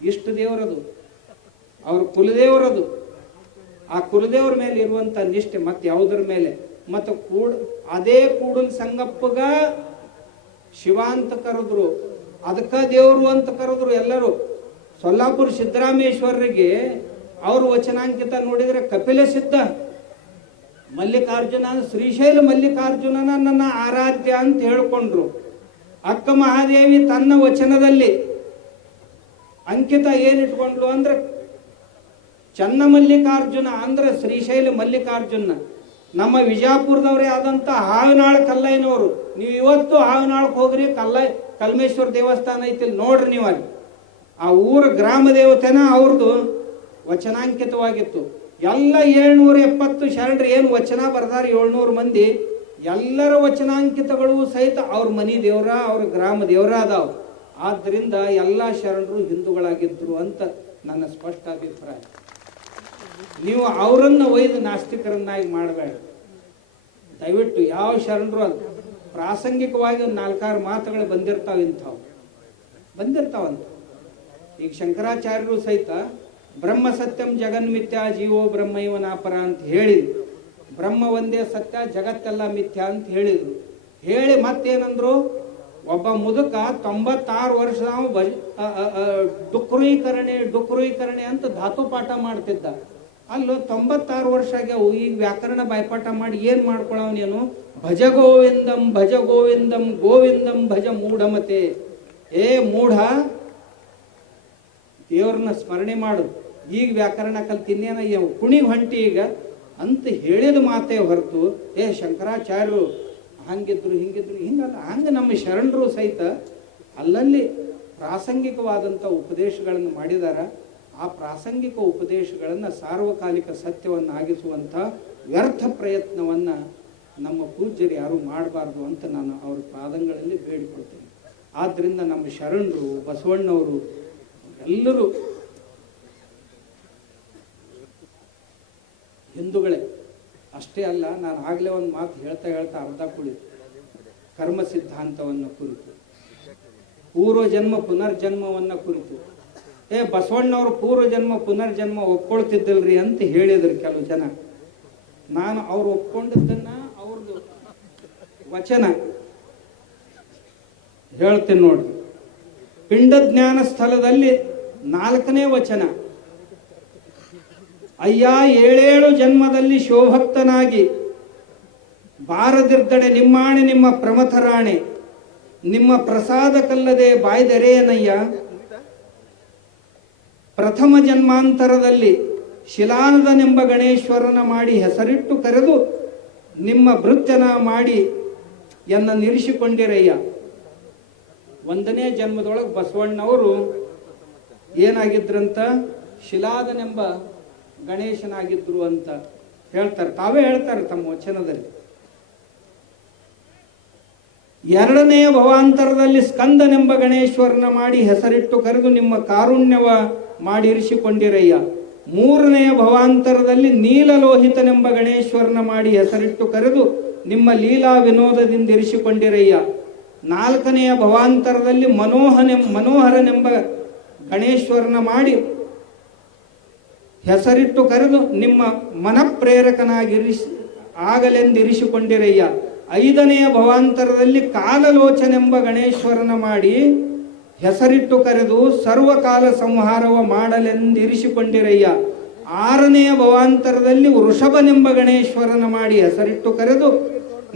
ಇಷ್ಟು ದೇವರದು, ಅವ್ರ ಕುಲದೇವರದು. ಆ ಕುಲದೇವ್ರ ಮೇಲೆ ಇರುವಂತ ನಿಷ್ಠೆ ಮತ್ತೆ ಯಾವುದರ ಮೇಲೆ? ಮತ್ತು ಅದೇ ಕೂಡಲ ಸಂಗಪ್ಪಗ ಶಿವ ಅಂತ ಕರೆದ್ರು, ಅದಕ್ಕ ದೇವರು ಅಂತ ಕರೆದ್ರು ಎಲ್ಲರೂ. ಸೊಲ್ಲಾಪುರ ಸಿದ್ದರಾಮೇಶ್ವರರಿಗೆ ಅವ್ರ ವಚನಾಂಕಿತ ನೋಡಿದ್ರೆ ಕಪಿಲ ಸಿದ್ಧ, ಮಲ್ಲಿಕಾರ್ಜುನ, ಶ್ರೀಶೈಲ ಮಲ್ಲಿಕಾರ್ಜುನನ ನನ್ನ ಆರಾಧ್ಯ ಅಂತ ಹೇಳ್ಕೊಂಡ್ರು. ಅಕ್ಕ ಮಹಾದೇವಿ ತನ್ನ ವಚನದಲ್ಲಿ ಅಂಕಿತ ಏನಿಟ್ಕೊಂಡ್ಲು ಅಂದ್ರೆ ಚನ್ನ ಮಲ್ಲಿಕಾರ್ಜುನ ಅಂದ್ರೆ ಶ್ರೀಶೈಲ ಮಲ್ಲಿಕಾರ್ಜುನ. ನಮ್ಮ ವಿಜಾಪುರದವರೇ ಆದಂತ ಹಾವಿನಾಳ ಕಲ್ಲಯ್ಯನವರು. ನೀವು ಇವತ್ತು ಹಾವಿನಾಳಕ್ಕೆ ಹೋಗ್ರಿ, ಕಲ್ಮೇಶ್ವರ ದೇವಸ್ಥಾನ ಐತಿ ನೋಡ್ರಿ ನೀವು. ಅಲ್ಲಿ ಆ ಊರ ಗ್ರಾಮ ದೇವತೆನ ಅವ್ರದ್ದು ವಚನಾಂಕಿತವಾಗಿತ್ತು. ಎಲ್ಲ 770 ಶರಣರು ಏನು ವಚನ ಬರ್ದಾರ, 700 ಮಂದಿ, ಎಲ್ಲರ ವಚನಾಂಕಿತಗಳು ಸಹಿತ ಅವ್ರ ಮನಿ ದೇವರ, ಅವ್ರ ಗ್ರಾಮ ದೇವರ ಅದಾವ. ಆದ್ದರಿಂದ ಎಲ್ಲ ಶರಣರು ಹಿಂದೂಗಳಾಗಿದ್ರು ಅಂತ ನನ್ನ ಸ್ಪಷ್ಟ ಅಭಿಪ್ರಾಯ. ನೀವು ಅವರನ್ನ ಒಯ್ದು ನಾಸ್ತಿಕರನ್ನಾಗಿ ಮಾಡಬೇಡ ದಯವಿಟ್ಟು. ಯಾವ ಶರಣರು ಅಂತ ಪ್ರಾಸಂಗಿಕವಾಗಿ ಒಂದು 4-6 ಮಾತುಗಳು ಬಂದಿರ್ತಾವಂತ. ಈಗ ಶಂಕರಾಚಾರ್ಯರು ಸಹಿತ ಬ್ರಹ್ಮ ಸತ್ಯಂ ಜಗನ್ಮಿತ್ಯ ಜೀವೋ ಬ್ರಹ್ಮೈವ ನಾಪರ ಅಂತ ಹೇಳಿ ಬ್ರಹ್ಮ ಒಂದೇ ಸತ್ಯ, ಜಗತ್ತೆಲ್ಲ ಮಿಥ್ಯ ಅಂತ ಹೇಳಿದ್ರು. ಹೇಳಿ ಮತ್ತೇನಂದ್ರು, ಒಬ್ಬ ಮುದುಕ 96 ವರ್ಷ ಡುಕ್ರೀಕರಣೆ ಅಂತ ಧಾತು ಪಾಠ ಮಾಡ್ತಿದ್ದ. ಅಲ್ಲೂ 96 ವರ್ಷ ಆಗ್ಯಾವು, ಈಗ ವ್ಯಾಕರಣ ಬಾಯ್ಪಾಠ ಮಾಡಿ ಏನ್ ಮಾಡ್ಕೊಳವನೇನು? ಭಜ ಗೋವಿಂದಂ ಭಜ ಗೋವಿಂದಂ ಗೋವಿಂದಂ ಭಜ ಮೂಢಮತೆ. ಏ ಮೂಢ, ದೇವ್ರನ್ನ ಸ್ಮರಣೆ ಮಾಡು, ಈಗ ವ್ಯಾಕರಣ ಕಲ್ತಿನ್ನೇನ ಕುಣಿಗ್ ಹೊಂಟಿ ಈಗ ಅಂತ ಹೇಳಿದ ಮಾತೇ ಹೊರತು ಶಂಕರಾಚಾರ್ಯರು ಹಂಗಿದ್ರು ಹಿಂಗಿದ್ರು ಹಿಂಗಲ್ಲ. ಹಂಗೆ ನಮ್ಮ ಶರಣರು ಸಹಿತ ಅಲ್ಲಲ್ಲಿ ಪ್ರಾಸಂಗಿಕವಾದಂಥ ಉಪದೇಶಗಳನ್ನು ಮಾಡಿದಾರ. ಆ ಪ್ರಾಸಂಗಿಕ ಉಪದೇಶಗಳನ್ನು ಸಾರ್ವಕಾಲಿಕ ಸತ್ಯವನ್ನಾಗಿಸುವಂಥ ವ್ಯರ್ಥ ಪ್ರಯತ್ನವನ್ನು ನಮ್ಮ ಪೂಜ್ಯರು ಯಾರು ಮಾಡಬಾರ್ದು ಅಂತ ನಾನು ಅವ್ರ ಪಾದಂಗಳಲ್ಲಿ ಬೇಡಿಕೊಳ್ತೇನೆ. ಆದ್ದರಿಂದ ನಮ್ಮ ಶರಣರು, ಬಸವಣ್ಣವರು ಎಲ್ಲರೂ ಹಿಂದೂಗಳೇ ಅಷ್ಟೇ ಅಲ್ಲ. ನಾನು ಆಗಲೇ ಒಂದು ಮಾತು ಹೇಳ್ತಾ ಅರ್ಧ ಕುಳಿತು, ಕರ್ಮ ಸಿದ್ಧಾಂತವನ್ನು ಕುರಿತು, ಪೂರ್ವಜನ್ಮ ಪುನರ್ಜನ್ಮವನ್ನು ಕುರಿತು. ಬಸವಣ್ಣವರು ಪೂರ್ವಜನ್ಮ ಪುನರ್ಜನ್ಮ ಒಪ್ಕೊಳ್ತಿದ್ದಲ್ರಿ ಅಂತ ಹೇಳಿದ್ರು ಕೆಲವು ಜನ. ನಾನು ಅವ್ರು ಒಪ್ಕೊಂಡಿದ್ದನ್ನ ಅವ್ರದ್ದು ವಚನ ಹೇಳ್ತೇನೆ ನೋಡಿ. ಪಿಂಡ ಜ್ಞಾನ ಸ್ಥಳದಲ್ಲಿ 4ನೇ ವಚನ, ಅಯ್ಯ 7 ಜನ್ಮದಲ್ಲಿ ಶೋಭಕ್ತನಾಗಿ ಬಾರದಿರ್ದಡೆ ನಿಮ್ಮಾಣೆ ನಿಮ್ಮ ಪ್ರಮಥರಾಣೆ, ನಿಮ್ಮ ಪ್ರಸಾದಕ್ಕಲ್ಲದೆ ಬಾಯ್ದೆರೆಯನಯ್ಯ. ಪ್ರಥಮ ಜನ್ಮಾಂತರದಲ್ಲಿ ಶಿಲಾನದನೆಂಬ ಗಣೇಶ್ವರನ ಮಾಡಿ ಹೆಸರಿಟ್ಟು ಕರೆದು ನಿಮ್ಮ ಭೃತ್ಯನ ಮಾಡಿ ಎನ್ನ ನಿರಿಸಿಕೊಂಡಿರಯ್ಯ. 1ನೇ ಜನ್ಮದೊಳಗೆ ಬಸವಣ್ಣವರು ಏನಾಗಿದ್ರಂತ? ಶಿಲಾದನೆಂಬ ಗಣೇಶನಾಗಿದ್ರು ಅಂತ ಹೇಳ್ತಾರೆ, ತಾವೇ ಹೇಳ್ತಾರೆ ತಮ್ಮ ವಚನದಲ್ಲಿ. 2ನೇ ಭವಾಂತರದಲ್ಲಿ ಸ್ಕಂದನೆಂಬ ಗಣೇಶ್ವರನ ಮಾಡಿ ಹೆಸರಿಟ್ಟು ಕರೆದು ನಿಮ್ಮ ಕಾರುಣ್ಯವ ಮಾಡಿರಿಸಿಕೊಂಡಿರಯ್ಯ. 3ನೇ ಭವಾಂತರದಲ್ಲಿ ನೀಲಲೋಹಿತನೆಂಬ ಗಣೇಶ್ವರನ ಮಾಡಿ ಹೆಸರಿಟ್ಟು ಕರೆದು ನಿಮ್ಮ ಲೀಲಾ ವಿನೋದದಿಂದ ಇರಿಸಿಕೊಂಡಿರಯ್ಯ. 4ನೇ ಭವಾಂತರದಲ್ಲಿ ಮನೋಹರನೆಂಬ ಗಣೇಶ್ವರನ ಮಾಡಿ ಹೆಸರಿಟ್ಟು ಕರೆದು ನಿಮ್ಮ ಆಗಲೆಂದಿರಿಸಿಕೊಂಡಿರಯ್ಯ. 5ನೇ ಭವಾಂತರದಲ್ಲಿ ಕಾಲಲೋಚನೆಂಬ ಗಣೇಶ್ವರನ ಮಾಡಿ ಹೆಸರಿಟ್ಟು ಕರೆದು ಸರ್ವಕಾಲ ಸಂಹಾರವ ಮಾಡಲೆಂದಿರಿಸಿಕೊಂಡಿರಯ್ಯ. 6ನೇ ಭವಾಂತರದಲ್ಲಿ ವೃಷಭನೆಂಬ ಗಣೇಶ್ವರನ ಮಾಡಿ ಹೆಸರಿಟ್ಟು ಕರೆದು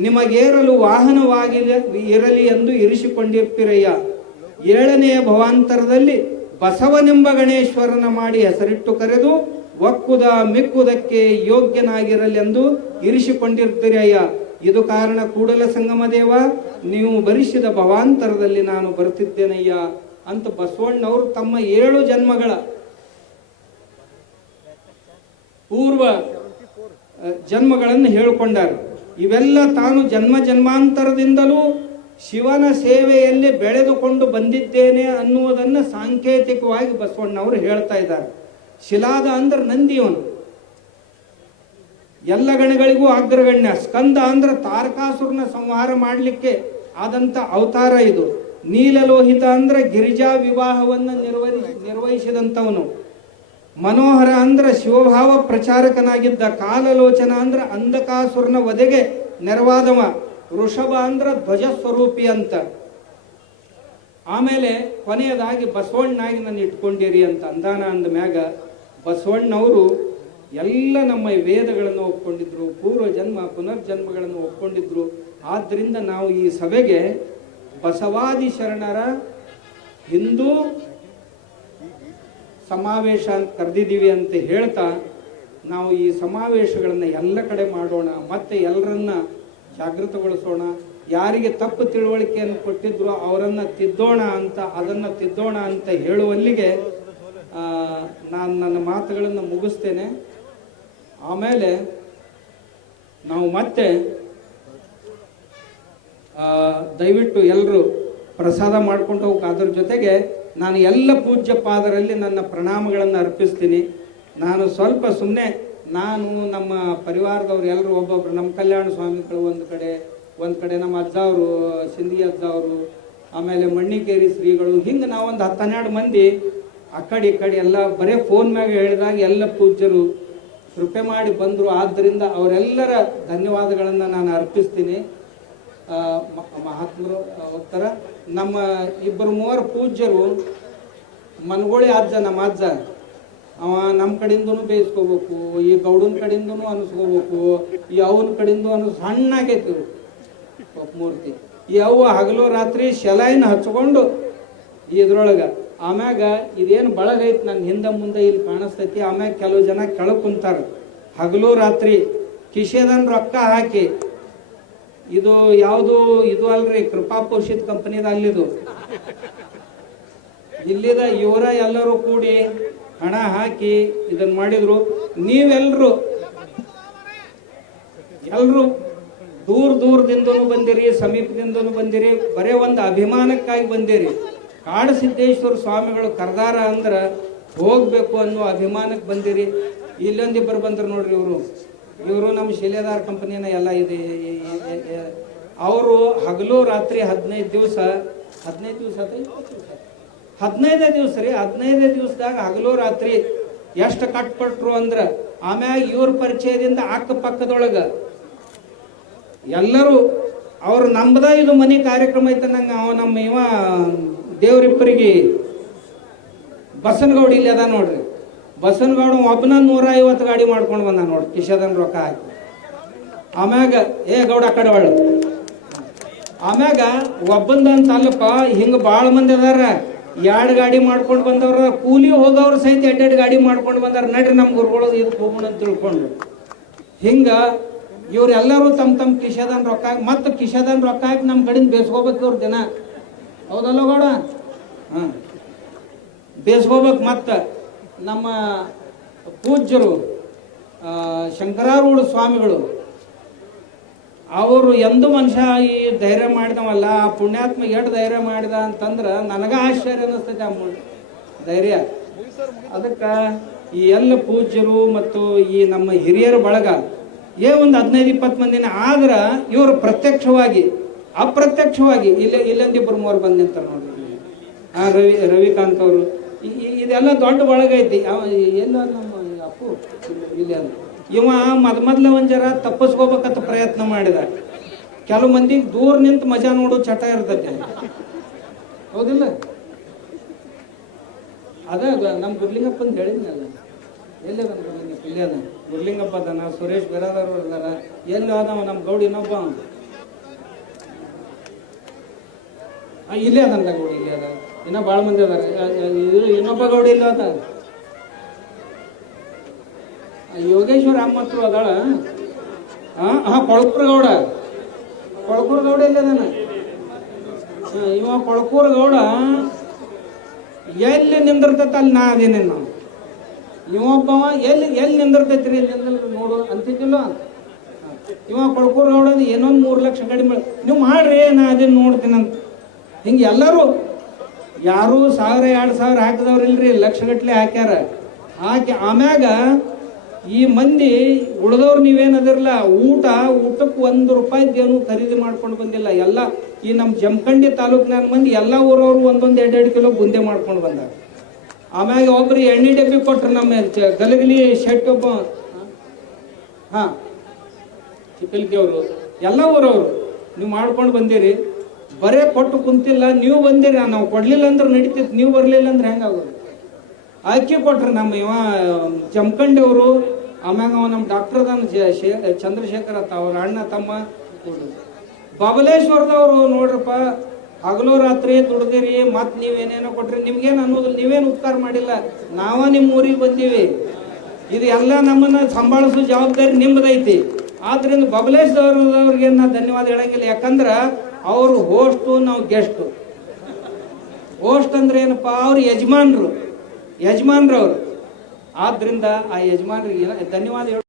ನಿಮಗೇರಲು ವಾಹನವಾಗಿ ಇರಲಿ ಎಂದು ಇರಿಸಿಕೊಂಡಿರ್ತಿರಯ್ಯ. 7ನೇ ಭವಾಂತರದಲ್ಲಿ ಬಸವನೆಂಬ ಗಣೇಶ್ವರನ ಮಾಡಿ ಹೆಸರಿಟ್ಟು ಕರೆದು ಒಕ್ಕುದ ಮಿಕ್ಕುದಕ್ಕೆ ಯೋಗ್ಯನಾಗಿರಲೆಂದು ಇರಿಸಿಕೊಂಡಿರ್ತಿರಯ್ಯ. ಇದು ಕಾರಣ ಕೂಡಲ ಸಂಗಮ ದೇವ, ನೀವು ಭರಿಸಿದ ಭವಾಂತರದಲ್ಲಿ ನಾನು ಬರುತ್ತಿದ್ದೇನಯ್ಯ ಅಂತ ಬಸವಣ್ಣವರು ತಮ್ಮ 7 ಜನ್ಮಗಳ ಪೂರ್ವ ಜನ್ಮಗಳನ್ನು ಹೇಳಿಕೊಂಡಾರೆ. ಇವೆಲ್ಲ ತಾನು ಜನ್ಮಾಂತರದಿಂದಲೂ ಶಿವನ ಸೇವೆಯಲ್ಲಿ ಬೆಳೆದುಕೊಂಡು ಬಂದಿದ್ದೇನೆ ಅನ್ನುವುದನ್ನು ಸಾಂಕೇತಿಕವಾಗಿ ಬಸವಣ್ಣವರು ಹೇಳ್ತಾ ಇದ್ದಾರೆ. ಶಿಲಾದ ಅಂದ್ರೆ ನಂದಿಯವನು, ಎಲ್ಲ ಗಣಗಳಿಗೂ ಅಗ್ರಗಣ್ಯ. ಸ್ಕಂದ ಅಂದ್ರೆ ತಾರಕಾಸುರನ ಸಂಹಾರ ಮಾಡಲಿಕ್ಕೆ ಆದಂಥ ಅವತಾರ ಇದು. ನೀಲಲೋಹಿತ ಅಂದ್ರೆ ಗಿರಿಜಾ ವಿವಾಹವನ್ನು ನಿರ್ವಹಿಸಿದಂಥವನು. ಮನೋಹರ ಅಂದ್ರೆ ಶಿವಭಾವ ಪ್ರಚಾರಕನಾಗಿದ್ದ. ಕಾಲಲೋಚನ ಅಂದ್ರೆ ಅಂಧಕಾಸುರನ ವಧೆಗೆ ನೆರವಾದವ. ವೃಷಭ ಅಂದ್ರೆ ಧ್ವಜ ಸ್ವರೂಪಿ ಅಂತ. ಆಮೇಲೆ ಕೊನೆಯದಾಗಿ ಬಸವಣ್ಣಾಗಿ ನನ್ನ ಇಟ್ಕೊಂಡಿರಿ ಅಂತ ಅಂದಾನ. ಅಂದ ಮ್ಯಾಗ ಬಸವಣ್ಣವರು ಎಲ್ಲ ನಮ್ಮ ವೇದಗಳನ್ನು ಒಪ್ಕೊಂಡಿದ್ರು, ಪೂರ್ವ ಜನ್ಮ ಪುನರ್ಜನ್ಮಗಳನ್ನು ಒಪ್ಕೊಂಡಿದ್ರು. ಆದ್ದರಿಂದ ನಾವು ಈ ಸಭೆಗೆ ಬಸವಾದಿ ಶರಣರ ಹಿಂದೂ ಸಮಾವೇಶ ಅಂತ ಕರೆದಿದ್ದೀವಿ ಅಂತ ಹೇಳ್ತಾ, ನಾವು ಈ ಸಮಾವೇಶಗಳನ್ನು ಎಲ್ಲ ಕಡೆ ಮಾಡೋಣ, ಮತ್ತೆ ಎಲ್ಲರನ್ನ ಜಾಗೃತಗೊಳಿಸೋಣ. ಯಾರಿಗೆ ತಪ್ಪು ತಿಳುವಳಿಕೆಯನ್ನು ಕೊಟ್ಟಿದ್ರು ಅವರನ್ನು ಅದನ್ನು ತಿದ್ದೋಣ ಅಂತ ಹೇಳುವಲ್ಲಿಗೆ ನಾನು ನನ್ನ ಮಾತುಗಳನ್ನು ಮುಗಿಸ್ತೇನೆ. ಆಮೇಲೆ ನಾವು ಮತ್ತೆ ದಯವಿಟ್ಟು ಎಲ್ಲರೂ ಪ್ರಸಾದ ಮಾಡ್ಕೊಂಡು ಹೋಗಿ. ಅದ್ರ ಜೊತೆಗೆ ನಾನು ಎಲ್ಲ ಪೂಜ್ಯ ಪಾದರಲ್ಲಿ ನನ್ನ ಪ್ರಣಾಮಗಳನ್ನು ಅರ್ಪಿಸ್ತೀನಿ. ನಾನು ಸ್ವಲ್ಪ ಸುಮ್ಮನೆ ನಮ್ಮ ಪರಿವಾರದವ್ರು ಎಲ್ಲರೂ ಒಬ್ಬೊಬ್ರು, ನಮ್ಮ ಕಲ್ಯಾಣ ಸ್ವಾಮಿಗಳು ಒಂದು ಕಡೆ ನಮ್ಮ ಅಜ್ಜ ಅವರು, ಸಿಂಧಿ ಅಜ್ಜ ಅವರು, ಆಮೇಲೆ ಮಣ್ಣಿಕೇರಿ ಶ್ರೀಗಳು, ಹಿಂಗೆ ನಾವೊಂದು 10-12 ಮಂದಿ ಆ ಕಡೆ ಈ ಕಡೆ ಎಲ್ಲ ಬರೀ ಫೋನ್ ಮ್ಯಾಗ ಹೇಳಿದಾಗ ಎಲ್ಲ ಪೂಜ್ಯರು ಕೃಪೆ ಮಾಡಿ ಬಂದರು. ಆದ್ದರಿಂದ ಅವರೆಲ್ಲರ ಧನ್ಯವಾದಗಳನ್ನು ನಾನು ಅರ್ಪಿಸ್ತೀನಿ. ಮಹಾತ್ಮರು ಹೋಗ್ತಾರ. ನಮ್ಮ ಇಬ್ಬರು ಮೂವರು ಪೂಜ್ಯರು, ಮನಗೋಳಿ ಅಜ್ಜ, ನಮ್ಮ ಅಜ್ಜ ಅವ ನಮ್ಮ ಕಡೆಯಿಂದನೂ ಬೇಯಿಸ್ಕೋಬೇಕು, ಈ ಗೌಡನ ಕಡೆಯಿಂದನೂ ಅನಿಸ್ಕೋಬೇಕು, ಈ ಅವನ ಕಡೆಯಿಂದ ಸಣ್ಣಾಗೈತಿ ಮೂರ್ತಿ. ಈ ಅವ್ವ ಹಗಲು ರಾತ್ರಿ ಶೆಲಾಯಿನ ಹಚ್ಕೊಂಡು ಇದ್ರೊಳಗೆ. ಆಮ್ಯಾಗ ಇದೇನು ಬಳಗೈತಿ ನನ್ನ ಹಿಂದೆ ಮುಂದೆ ಇಲ್ಲಿ ಕಾಣಿಸ್ತೈತಿ. ಆಮ್ಯಾಗ ಕೆಲವು ಜನ ಕೆಳಗೆ ಕುಂತಾರ, ಹಗಲು ರಾತ್ರಿ ಕಿಶೆದನ್ ರೊಕ್ಕ ಹಾಕಿ. ಇದು ಯಾವುದು ಇದು ಅಲ್ರಿ, ಕೃಪಾ ಪೋಷಿತ್ ಕಂಪನಿದ ಅಲ್ಲಿದು. ಇಲ್ಲಿದ ಇವರ ಎಲ್ಲರೂ ಕೂಡಿ ಹಣ ಹಾಕಿ ಇದನ್ನ ಮಾಡಿದ್ರು. ನೀವೆಲ್ಲರೂ ದೂರದಿಂದನೂ ಬಂದಿರಿ, ಸಮೀಪದಿಂದನೂ ಬಂದಿರಿ. ಬರೇ ಒಂದು ಅಭಿಮಾನಕ್ಕಾಗಿ ಬಂದಿರಿ. ಕಾಡಸಿದ್ದೇಶ್ವರ ಸ್ವಾಮಿಗಳು ಕರ್ದಾರ ಅಂದ್ರೆ ಹೋಗ್ಬೇಕು ಅನ್ನೋ ಅಭಿಮಾನಕ್ಕೆ ಬಂದಿರಿ. ಇಲ್ಲೊಂದಿಬ್ಬರು ಬಂದ್ರು ನೋಡ್ರಿ, ಇವರು ನಮ್ಮ ಶಿಲೆದಾರ ಕಂಪನಿನ ಎಲ್ಲ ಇದೆ. ಅವರು ಹಗಲು ರಾತ್ರಿ 15 ದಿವಸ ರೀ. 15 ದಿವಸದಾಗ ಹಗಲು ರಾತ್ರಿ ಎಷ್ಟು ಕಟ್ಪಟ್ರು ಅಂದ್ರೆ, ಆಮ್ಯಾಗ ಇವ್ರ ಪರಿಚಯದಿಂದ ಅಕ್ಕಪಕ್ಕದೊಳಗ ಎಲ್ಲರೂ ಅವ್ರು ನಮ್ದ ಇದು ಮನೆ ಕಾರ್ಯಕ್ರಮ ಐತೆ ನಂಗೆ. ನಮ್ಮ ಇವ ದೇವ್ರಿಬ್ಬರಿಗೆ ಬಸನಗೌಡ ಇಲ್ಲಿ ಅದ ನೋಡ್ರಿ. ಬಸನಗೌಡ ಒಬ್ಬನ 150 ಗಾಡಿ ಮಾಡ್ಕೊಂಡು ಬಂದ ನೋಡ್ರಿ, ಕಿಶದನ್ ರೊಕ್ಕ ಹಾಕಿ. ಆಮ್ಯಾಗ ಗೌಡ ಕಡೆ ಒಳ್ಳೆ ಆಮ್ಯಾಗ ಒಬ್ಬಂದಂತ ಅಲ್ಲಪ್ಪ, ಹಿಂಗೆ ಭಾಳ ಮಂದಿ ಅದಾರ. 2 ಗಾಡಿ ಮಾಡ್ಕೊಂಡು ಬಂದವ್ರ, ಕೂಲಿ ಹೋದವ್ರು ಸಹಿತ 2 ಗಾಡಿ ಮಾಡ್ಕೊಂಡು ಬಂದಾರ. ನಡ್ರಿ ನಮ್ಮ ಗುರುಗಳು ಇದಕ್ಕೆ ಹೋಗೋಣ ಅಂತ ತಿಳ್ಕೊಂಡು. ಹಿಂಗೆ ಇವರೆಲ್ಲರೂ ತಮ್ಮ ಕಿಶದನ್ ರೊಕ್ಕ ಹಾಕಿ, ಮತ್ತು ಕಿಶದನ್ ರೊಕ್ಕ ಹಾಕಿ ನಮ್ಮ ಕಡೆಯಿಂದ ಬೇಸ್ಕೋಬೇಕು ಇವ್ರ ದಿನ. ಹೌದಲ್ಲ ಗೌಡ? ಹಾಂ, ಬೇಸ್ಕೋಬೇಕು. ಮತ್ತು ನಮ್ಮ ಪೂಜ್ಯರು ಶಂಕರಾರೂಢ ಸ್ವಾಮಿಗಳು, ಅವರು ಎಂದೂ ಮನುಷ್ಯ ಈ ಧೈರ್ಯ ಮಾಡಿದವಲ್ಲ. ಆ ಪುಣ್ಯಾತ್ಮ ಎಷ್ಟು ಧೈರ್ಯ ಮಾಡಿದ ಅಂತಂದ್ರೆ ನನಗ ಆಶ್ಚರ್ಯ ಅನ್ನಿಸ್ತೈತೆ ಆ ಧೈರ್ಯ. ಅದಕ್ಕೆ ಈ ಎಲ್ಲ ಪೂಜ್ಯರು ಮತ್ತು ಈ ನಮ್ಮ ಹಿರಿಯರ ಬಳಗ ಒಂದು 15-20 ಮಂದಿನ ಆದ್ರೆ, ಇವರು ಪ್ರತ್ಯಕ್ಷವಾಗಿ ಅಪ್ರತ್ಯಕ್ಷವಾಗಿ ಇಲ್ಲೊಂದಿಬ್ಬರು 3 ಬಂದು ನಿಂತಾರೆ ನೋಡ್ರಿ. ರವಿಕಾಂತ್ ಅವರು, ಇದೆಲ್ಲ ದೊಡ್ಡ ಬಳಗ ಐತಿ. ಎಲ್ಲ ನಮ್ಮ ಅಪ್ಪು ಇಲ್ಲಿ ಅಂತ ಇವ ಮೊದಲ ಒಂದ್ ಜರ ತಪ್ಪಿಸ್ಕೋಬೇಕಂತ ಪ್ರಯತ್ನ ಮಾಡಿದ. ಕೆಲವು ಮಂದಿಗೆ ದೂರ ನಿಂತು ಮಜಾ ನೋಡೋ ಚಟ ಇರ್ತೈತೆ, ಹೌದಿಲ್ಲ? ಅದ ನಮ್ಮ ಗುರ್ಲಿಂಗಪ್ಪ ಅಂತ ಹೇಳಿದ್ನಲ್ಲ, ಎಲ್ಲೇ ಅದ ಗುರ್ಲಿಂಗಪ್ಪ? ಇಲ್ಲೇ ಅದ ಗುರ್ಲಿಂಗಪ್ಪ ಅದಾನ, ಸುರೇಶ್ ಬೆರಾದವ್ರು ಅದಾರ. ಎಲ್ಲಿ ಅದಾವ ನಮ್ಮ ಗೌಡಿ ಇನ್ನೊಬ್ಬ? ಇಲ್ಲೇ ಅದಲ್ಲ ಗೌಡಿ, ಇಲ್ಲೇ ಅದ. ಇನ್ನೂ ಭಾಳ ಮಂದಿ ಅದಾರ. ಇನ್ನೊಬ್ಬ ಗೌಡಿ ಇಲ್ಲ ಅದ, ಯೋಗೇಶ್ವರ ಅಮ್ಮತ್ರು ಅದಾಳ. ಕೊಳಕೂರು ಗೌಡ ಇಲ್ಲ ಅದಾನ. ಇವ ಕೊಳಕೂರು ಗೌಡ ಎಲ್ಲಿ ನಿಂದಿರ್ತೈತೆ ಅಲ್ಲಿ ನಾ ಅದೇನೆ. ನಾವು ಇವೊಬ್ಬವ ಎಲ್ಲಿ ನಿಂದಿರ್ತೈತ್ರಿ ನೋಡು ಅಂತಿದ್ದಿಲ್ಲ. ಇವ ಕೊಳಕೂರು ಗೌಡ ಏನೊಂದು 3 ಲಕ್ಷ ಕಡಿಮೆ ನೀವು ಮಾಡ್ರಿ, ನಾ ಅದೇನು ನೋಡ್ತೀನಂತ. ಹಿಂಗೆ ಎಲ್ಲರೂ ಯಾರು 1000-2000 ಹಾಕಿದವ್ರಿಲ್ರಿ, ಲಕ್ಷಗಟ್ಲೆ ಹಾಕ್ಯಾರ. ಹಾಕಿ ಆಮ್ಯಾಗ ಈ ಮಂದಿ ಉಳಿದವ್ರು ನೀವೇನದಿರಲ್ಲ, ಊಟಕ್ಕೆ 1 ರೂಪಾಯಿದೇನು ಖರೀದಿ ಮಾಡ್ಕೊಂಡು ಬಂದಿಲ್ಲ. ಎಲ್ಲ ಈ ನಮ್ಮ ಜಮಖಂಡಿ ತಾಲೂಕಿನ ಮಂದಿ ಎಲ್ಲ ಊರವರು 1-2 ಕಿಲೋ ಬುಂದೆ ಮಾಡ್ಕೊಂಡು ಬಂದಾರ. ಆಮ್ಯಾಗ ಒಬ್ರು ಎಣ್ಣೆ ಡಬ್ಬಿ ಕೊಟ್ರು. ನಮ್ಮ ಗಲಗಲಿ ಶೆಟ್ ಒಬ್ಬ, ಚಿಕ್ಕಲ್ಕಿ ಅವರು, ಎಲ್ಲ ಊರವರು ನೀವು ಮಾಡ್ಕೊಂಡು ಬಂದಿರಿ. ಬರೇ ಕೊಟ್ಟು ಕುಂತಿಲ್ಲ, ನೀವು ಬಂದಿರಿ. ನಾವು ಕೊಡ್ಲಿಲ್ಲ ಅಂದ್ರೆ ನಡೀತಿತ್ತು, ನೀವು ಬರಲಿಲ್ಲ ಅಂದ್ರೆ ಹೆಂಗಾಗೋದು? ಅಕ್ಕಿ ಕೊಟ್ರಿ ನಮ್ಮ ಇವ ಜಮಖಂಡಿ ಅವರು. ಆಮ್ಯಾಗ ಅವ ನಮ್ಮ ಡಾಕ್ಟರ್ ಅದಾನ ಚಂದ್ರಶೇಖರ್ ಅತ್ತ, ಅವ್ರ ಅಣ್ಣ ತಮ್ಮ. ಬಬಲೇಶ್ವರದವರು ನೋಡ್ರಪ್ಪ, ಹಗಲು ರಾತ್ರಿ ದುಡ್ದಿರಿ, ಮತ್ತು ನೀವೇನೇನೋ ಕೊಟ್ರಿ. ನಿಮ್ಗೇನು ಅನ್ನೋದಿಲ್ಲ, ನೀವೇನು ಉಪಕಾರ ಮಾಡಿಲ್ಲ. ನಾವ ನಿಮ್ಮ ಊರಿಗೆ ಬಂದೀವಿ. ಇದು ಎಲ್ಲ ನಮ್ಮನ್ನು ಸಂಭಾಳಿಸೋ ಜವಾಬ್ದಾರಿ ನಿಮ್ಮದೈತಿ. ಆದ್ರಿಂದ ಬಬಲೇಶ್ವರದವ್ರಿಗೆ ನಾ ಧನ್ಯವಾದ ಹೇಳಂಗಿಲ್ಲ. ಯಾಕಂದ್ರೆ ಅವರು ಹೋಸ್ಟು, ನಾವು ಗೆಸ್ಟು. ಹೋಸ್ಟ್ ಅಂದ್ರೆ ಏನಪ್ಪ, ಅವ್ರು ಯಜಮಾನ್ರು ಅವ್ರು. ಆದ್ರಿಂದ ಆ ಯಜಮಾನ್ರಿಗೆ ಧನ್ಯವಾದ ಹೇಳ